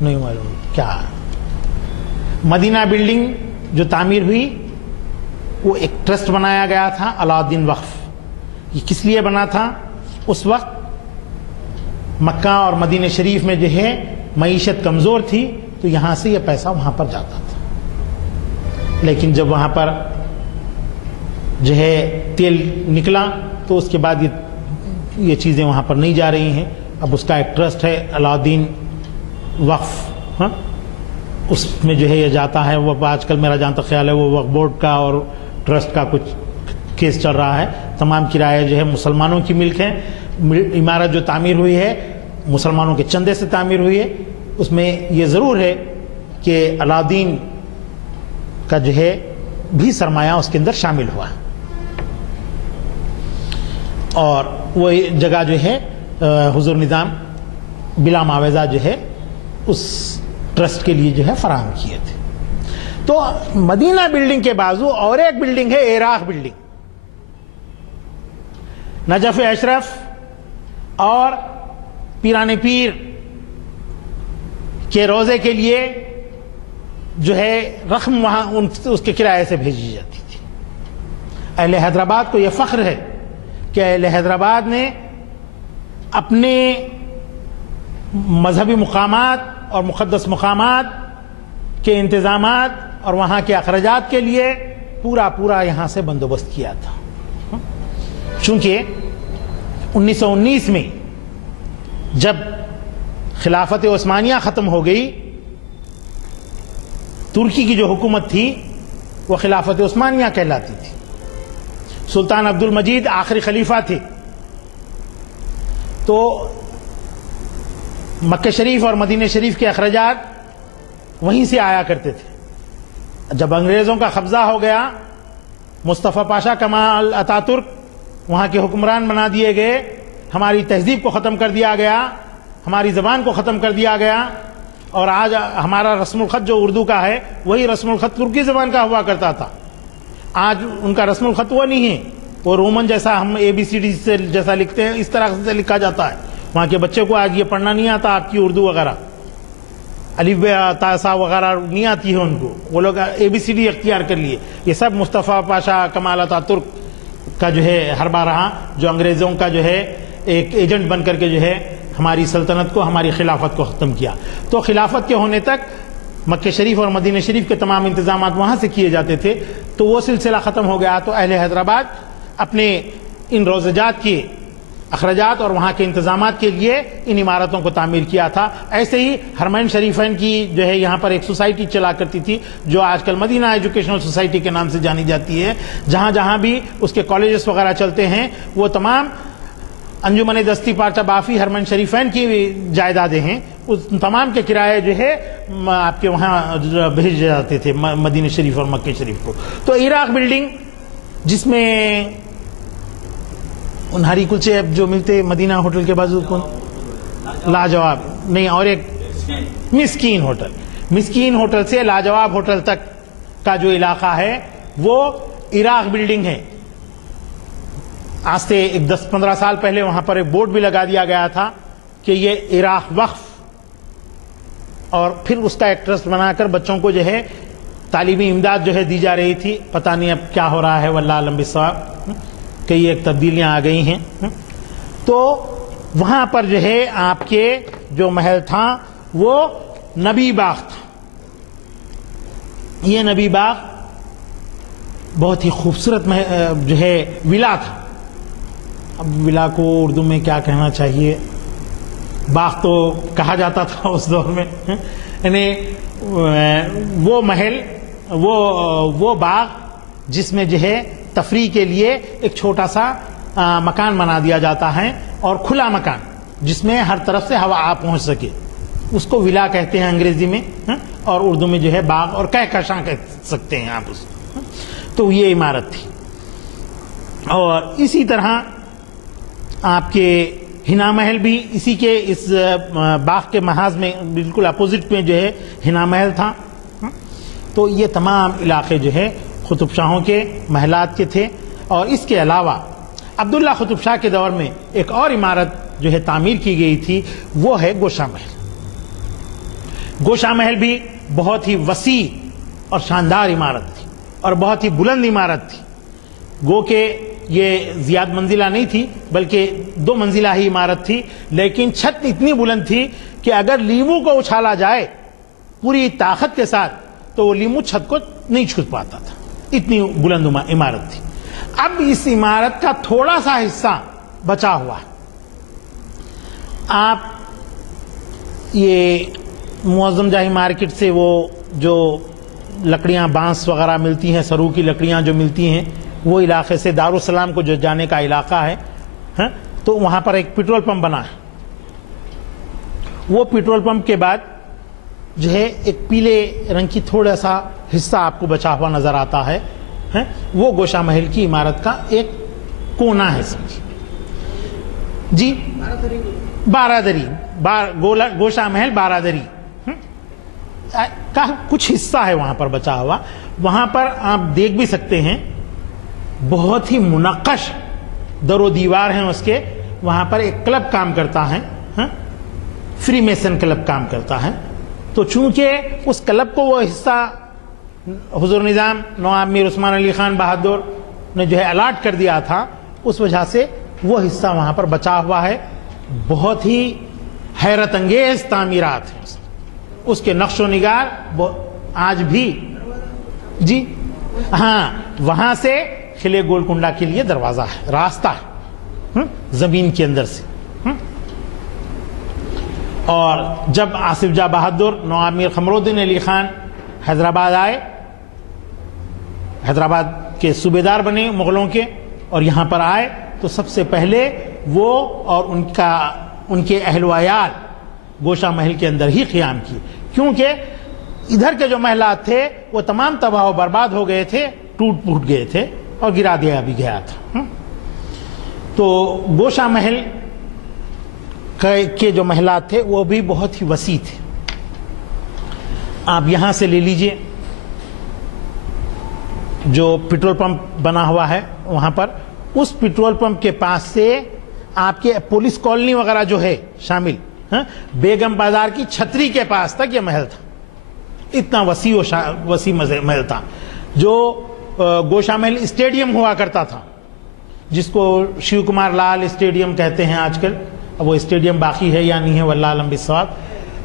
نہیں معلوم. کیا مدینہ بلڈنگ جو تعمیر ہوئی وہ ایک ٹرسٹ بنایا گیا تھا علاء الدین وقف. یہ کس لیے بنا تھا؟ اس وقت مکہ اور مدینہ شریف میں جو ہے معیشت کمزور تھی، تو یہاں سے یہ پیسہ وہاں پر جاتا تھا. لیکن جب وہاں پر جو ہے تیل نکلا تو اس کے بعد یہ چیزیں وہاں پر نہیں جا رہی ہیں. اب اس کا ایک ٹرسٹ ہے علاء الدین وقف، اس میں جو ہے یہ جاتا ہے. وہ آج کل میرا جہاں تک خیال ہے وہ وقف بورڈ کا اور ٹرسٹ کا کچھ کیس چل رہا ہے. تمام کرایہ جو ہے مسلمانوں کی ملک ہے. عمارت جو تعمیر ہوئی ہے مسلمانوں کے چندے سے تعمیر ہوئی ہے. اس میں یہ ضرور ہے کہ علاء الدین کا جو ہے بھی سرمایہ اس کے اندر شامل ہوا، اور وہ جگہ جو ہے حضور نظام بلا معاوضہ جو ہے اس ٹرسٹ کے لیے جو ہے فراہم کیے تھے. تو مدینہ بلڈنگ کے بازو اور ایک بلڈنگ ہے عراق بلڈنگ. نجف اشرف اور پیران پیر کے روزے کے لیے جو ہے رقم وہاں اس کے کرائے سے بھیجی جاتی تھی. اہل حیدرآباد کو یہ فخر ہے کہ اہل حیدرآباد نے اپنے مذہبی مقامات اور مقدس مقامات کے انتظامات اور وہاں کے اخراجات کے لیے پورا یہاں سے بندوبست کیا تھا. چونکہ 1919 میں جب خلافت عثمانیہ ختم ہو گئی، ترکی کی جو حکومت تھی وہ خلافت عثمانیہ کہلاتی تھی. سلطان عبد المجید آخری خلیفہ تھے. تو مکہ شریف اور مدینہ شریف کے اخراجات وہیں سے آیا کرتے تھے. جب انگریزوں کا قبضہ ہو گیا، مصطفیٰ پاشا کمال اتاترک وہاں کے حکمران بنا دیے گئے، ہماری تہذیب کو ختم کر دیا گیا، ہماری زبان کو ختم کر دیا گیا، اور آج ہمارا رسم الخط جو اردو کا ہے وہی رسم الخط ترکی زبان کا ہوا کرتا تھا. آج ان کا رسم الخط وہ نہیں ہے، وہ رومن جیسا ہم ABCD سے جیسا لکھتے ہیں اس طرح سے لکھا جاتا ہے. وہاں کے بچے کو آج یہ پڑھنا نہیں آتا، آپ کی اردو وغیرہ الف ب تا سا وغیرہ نہیں آتی ہے ان کو. وہ لوگ ABCD اختیار کر لیے. یہ سب مصطفیٰ پاشا کمال اتاترک کا جو ہے حربہ رہا، جو انگریزوں کا جو ہے ایک ایجنٹ بن کر کے جو ہے ہماری سلطنت کو، ہماری خلافت کو ختم کیا. تو خلافت کے ہونے تک مکہ شریف اور مدینہ شریف کے تمام انتظامات وہاں سے کیے جاتے تھے. تو وہ سلسلہ ختم ہو گیا، تو اہل حیدرآباد اپنے ان روزجات کے اخراجات اور وہاں کے انتظامات کے لیے ان عمارتوں کو تعمیر کیا تھا. ایسے ہی حرمین شریفین کی جو ہے یہاں پر ایک سوسائٹی چلا کرتی تھی جو آج کل مدینہ ایجوکیشنل سوسائٹی کے نام سے جانی جاتی ہے. جہاں بھی اس کے کالجز وغیرہ چلتے ہیں وہ تمام انجمن دستی پارچہ بافی حرمین شریفین کی جائیدادیں ہیں. اس تمام کے کرائے جو ہے آپ کے وہاں بھیجے جاتے تھے مدینہ شریف اور مکہ شریف کو. تو عراق بلڈنگ جس میں انہاری کلچے جو ملتے مدینہ ہوٹل کے بازو کون لاجواب نہیں اور ایک مسکین ہوٹل, مسکین ہوٹل سے لاجواب ہوٹل تک کا جو علاقہ ہے وہ عراق بلڈنگ ہے. آج سے ایک 10-15 سال پہلے وہاں پر ایک بورڈ بھی لگا دیا گیا تھا کہ یہ عراق وقف, اور پھر اس کا ایک ٹرسٹ بنا کر بچوں کو جو ہے تعلیمی امداد جو ہے دی جا رہی تھی. پتہ نہیں اب کیا ہو رہا ہے, واللہ اعلم بالصواب, کئی ایک تبدیلیاں آ گئی ہیں. تو وہاں پر جو ہے آپ کے جو محل تھا وہ نبی باغ تھا. یہ نبی باغ بہت ہی خوبصورت جو ہے ولا تھا. اب ولا کو اردو میں کیا کہنا چاہیے, باغ تو کہا جاتا تھا اس دور میں, یعنی وہ محل وہ باغ جس میں جو ہے تفریح کے لیے ایک چھوٹا سا مکان بنا دیا جاتا ہے, اور کھلا مکان جس میں ہر طرف سے ہوا آ پہنچ سکے, اس کو ولا کہتے ہیں انگریزی میں, اور اردو میں جو ہے باغ اور کہکشاں کہہ سکتے ہیں آپ اس کو. تو یہ عمارت تھی. اور اسی طرح آپ کے ہنا محل بھی اسی کے اس باغ کے محاذ میں بالکل اپوزٹ میں جو ہے ہنا محل تھا. تو یہ تمام علاقے جو ہے قطب شاہوں کے محلات کے تھے. اور اس کے علاوہ عبداللہ قطب شاہ کے دور میں ایک اور عمارت جو ہے تعمیر کی گئی تھی, وہ ہے گوشہ محل. گوشہ محل بھی بہت ہی وسیع اور شاندار عمارت تھی, اور بہت ہی بلند عمارت تھی. گو کہ یہ زیاد منزلہ نہیں تھی, بلکہ 2 منزلہ ہی عمارت تھی, لیکن چھت اتنی بلند تھی کہ اگر لیمو کو اچھالا جائے پوری طاقت کے ساتھ تو وہ لیمو چھت کو نہیں چھو پاتا تھا, اتنی بلند عمارت تھی. اب اس عمارت کا تھوڑا سا حصہ بچا ہوا ہے. آپ یہ معظم جاہی مارکیٹ سے وہ جو لکڑیاں بانس وغیرہ ملتی ہیں, سرو کی لکڑیاں جو ملتی ہیں, وہ علاقے سے دارالسلام کو جو جانے کا علاقہ ہے, تو وہاں پر ایک پیٹرول پمپ بنا ہے. وہ پیٹرول پمپ کے بعد جو ہے ایک پیلے رنگ کی تھوڑا سا حصہ آپ کو بچا ہوا نظر آتا ہے, وہ گوشہ محل کی عمارت کا ایک کونا ہے سمجھیے. جی بارادری, گوشہ محل بارادری کا کچھ حصہ ہے وہاں پر بچا ہوا. وہاں پر آپ دیکھ بھی سکتے ہیں بہت ہی منقش در و دیوار ہیں اس کے. وہاں پر ایک کلب کام کرتا ہے, فری میسن کلب کام کرتا ہے. تو چونکہ اس کلب کو وہ حصہ حضور نظام نواب میر عثمان علی خان بہادر نے جو ہے الاٹ کر دیا تھا, اس وجہ سے وہ حصہ وہاں پر بچا ہوا ہے. بہت ہی حیرت انگیز تعمیرات ہیں اس کے نقش و نگار آج بھی. جی ہاں, وہاں سے قلعے گولکنڈہ کے لیے دروازہ ہے, راستہ ہے زمین کے اندر سے. اور جب آصف جاہ بہادر نواب میر قمر الدین علی خان حیدرآباد آئے, حیدرآباد کے صوبیدار بنے مغلوں کے, اور یہاں پر آئے, تو سب سے پہلے وہ اور ان کے اہل و عیال گوشہ محل کے اندر ہی قیام کیے, کیونکہ ادھر کے جو محلات تھے وہ تمام تباہ و برباد ہو گئے تھے, ٹوٹ پھوٹ گئے تھے, اور گرا دیا بھی گیا تھا. تو گوشہ محل کے جو محلات تھے وہ بھی بہت ہی وسیع تھے. آپ یہاں سے لے لیجئے جو پیٹرول پمپ بنا ہوا ہے وہاں پر, اس پیٹرول پمپ کے پاس سے آپ کے پولیس کالونی وغیرہ جو ہے شامل, بیگم بازار کی چھتری کے پاس تک یہ محل تھا. اتنا وسیع محل تھا. جو گوشہ محل اسٹیڈیم ہوا کرتا تھا, جس کو شیو کمار لال اسٹیڈیم کہتے ہیں آج کل, اب وہ اسٹیڈیم باقی ہے یا نہیں ہے واللہ اعلم بالصواب.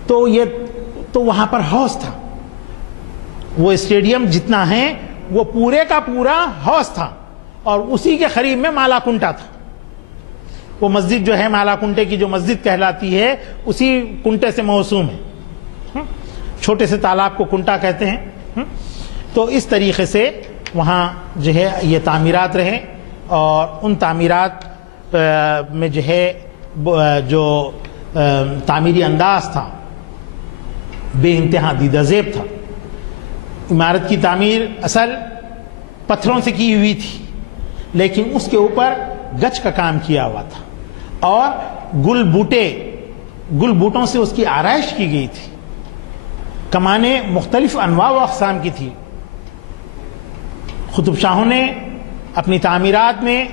تو وہاں پر حوض تھا. وہ اسٹیڈیم جتنا ہے وہ پورے کا پورا حوض تھا, اور اسی کے قریب میں مالا کنٹا تھا. وہ مسجد جو ہے مالا کنٹے کی جو مسجد کہلاتی ہے اسی کنٹے سے موسوم ہے. چھوٹے سے تالاب کو کنٹا کہتے ہیں. تو اس طریقے سے وہاں جو ہے یہ تعمیرات رہے, اور ان تعمیرات میں جو ہے جو تعمیری انداز تھا بے انتہا دیدہ زیب تھا. عمارت کی تعمیر اصل پتھروں سے کی ہوئی تھی، لیکن اس کے اوپر گچ کا کام کیا ہوا تھا اور گل بوٹوں سے اس کی آرائش کی گئی تھی. کمانیں مختلف انواع و اقسام کی تھی. قطب شاہوں نے اپنی تعمیرات میں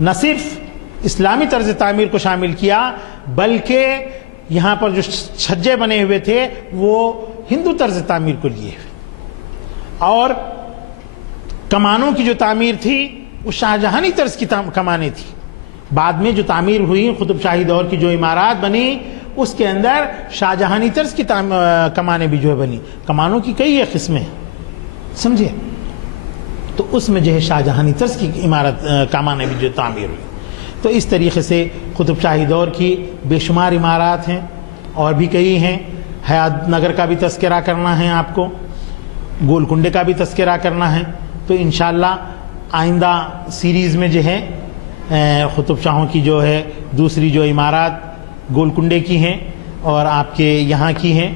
نہ صرف اسلامی طرز تعمیر کو شامل کیا، بلکہ یہاں پر جو چھجے بنے ہوئے تھے وہ ہندو طرز تعمیر کو لیے ہوئے، اور کمانوں کی جو تعمیر تھی وہ شاہجہانی طرز کی کمانیں تھیں. بعد میں جو تعمیر ہوئی قطب شاہی دور کی جو عمارات بنی اس کے اندر شاہجہانی طرز کی کمانیں بھی جو ہے بنی. کمانوں کی کئی قسمیں ہیں، سمجھے؟ تو اس میں جو ہے شاہجہانی طرز کی کمانیں بھی جو تعمیر ہوئی. تو اس طریقے سے قطب شاہی دور کی بے شمار عمارات ہیں، اور بھی کئی ہیں. حیات نگر کا بھی تذکرہ کرنا ہے آپ کو، گولکنڈے کا بھی تذکرہ کرنا ہے. تو انشاءاللہ آئندہ سیریز میں جو ہے قطب شاہوں کی جو ہے دوسری جو عمارات گولکنڈے کی ہیں اور آپ کے یہاں کی ہیں،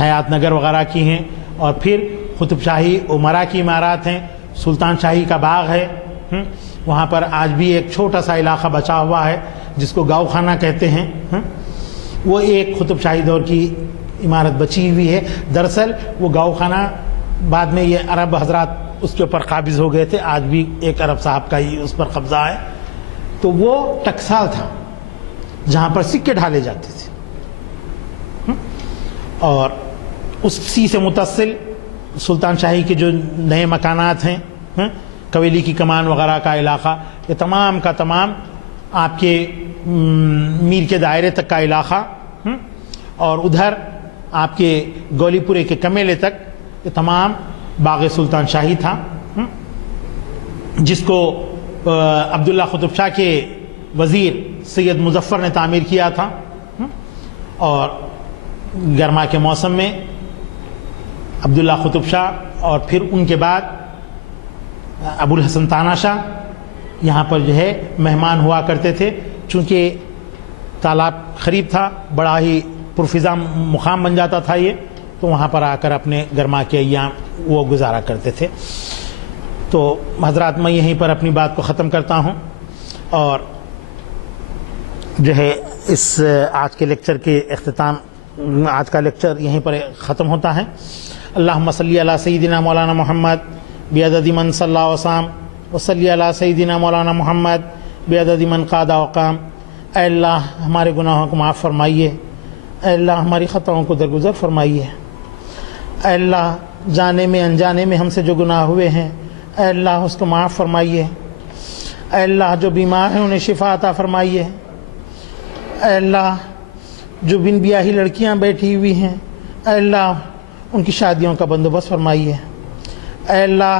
حیات نگر وغیرہ کی ہیں، اور پھر قطب شاہی عمرہ کی عمارات ہیں. سلطان شاہی کا باغ ہے، وہاں پر آج بھی ایک چھوٹا سا علاقہ بچا ہوا ہے جس کو گاؤں خانہ کہتے ہیں. وہ ایک قطب شاہی دور کی عمارت بچی ہوئی ہے. دراصل وہ گاؤں خانہ بعد میں یہ عرب حضرات اس کے اوپر قابض ہو گئے تھے، آج بھی ایک عرب صاحب کا ہی اس پر قبضہ ہے. تو وہ ٹکسال تھا جہاں پر سکے ڈھالے جاتے تھے، اور اسی سے متصل سلطان شاہی کے جو نئے مکانات ہیں، کویلی کی کمان وغیرہ کا علاقہ، یہ تمام کا تمام آپ کے میر کے دائرے تک کا علاقہ، اور ادھر آپ کے گولی پورے کے کمیلے تک یہ تمام باغ سلطان شاہی تھا، جس کو عبداللہ قطب شاہ کے وزیر سید مظفر نے تعمیر کیا تھا. اور گرما کے موسم میں عبداللہ قطب شاہ اور پھر ان کے بعد ابو الحسن تانا شاہ یہاں پر جو ہے مہمان ہوا کرتے تھے. چونکہ تالاب قریب تھا، بڑا ہی پرفضا مقام بن جاتا تھا یہ، تو وہاں پر آ کر اپنے گرما کے ایام وہ گزارا کرتے تھے. تو حضرات میں یہیں پر اپنی بات کو ختم کرتا ہوں، اور جو ہے اس آج کے لیکچر کے اختتام، آج کا لیکچر یہیں پر ختم ہوتا ہے. اللہم صلی علی سیدنا مولانا محمد بعدد من صلی وسام، وصلی علی سیدنا مولانا محمد بعدد من قاد وقام. اے اللہ ہمارے گناہوں کو معاف فرمائیے، اے اللہ ہماری خطاؤں کو درگزر فرمائیے، اے اللہ جانے میں انجانے میں ہم سے جو گناہ ہوئے ہیں اے اللہ اس کو معاف فرمائیے، اے اللہ جو بیمار ہیں انہیں شفا عطا فرمائیے، اے اللہ جو بن بیاہی لڑکیاں بیٹھی ہوئی ہیں اے اللہ ان کی شادیوں کا بندوبست فرمائیے، اے اللہ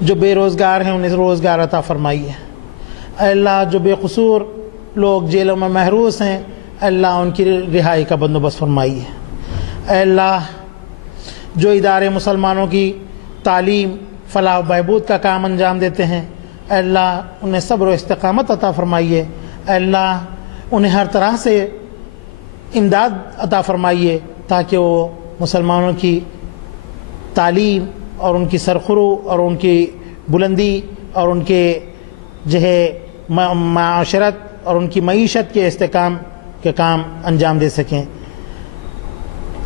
جو بے روزگار ہیں انہیں روزگار عطا فرمائیے، اے اللہ جو بے قصور لوگ جیلوں میں محروس ہیں اے اللہ ان کی رہائی کا بندوبست فرمائیے، اے اللہ جو ادارے مسلمانوں کی تعلیم فلاح و بہبود کا کام انجام دیتے ہیں اے اللہ انہیں صبر و استقامت عطا فرمائیے، اے اللہ انہیں ہر طرح سے امداد عطا فرمائیے تاکہ وہ مسلمانوں کی تعلیم اور ان کی سرخرو اور ان کی بلندی اور ان کے جو ہے معاشرت اور ان کی معیشت کے استحکام کے کام انجام دے سکیں.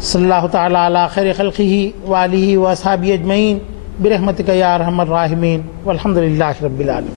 صلی اللہ تعالی علی خیر خلقہ وآلہ واصحابہ اجمعین برحمتک یا ارحم الراحمین والحمد للہ رب العالمین.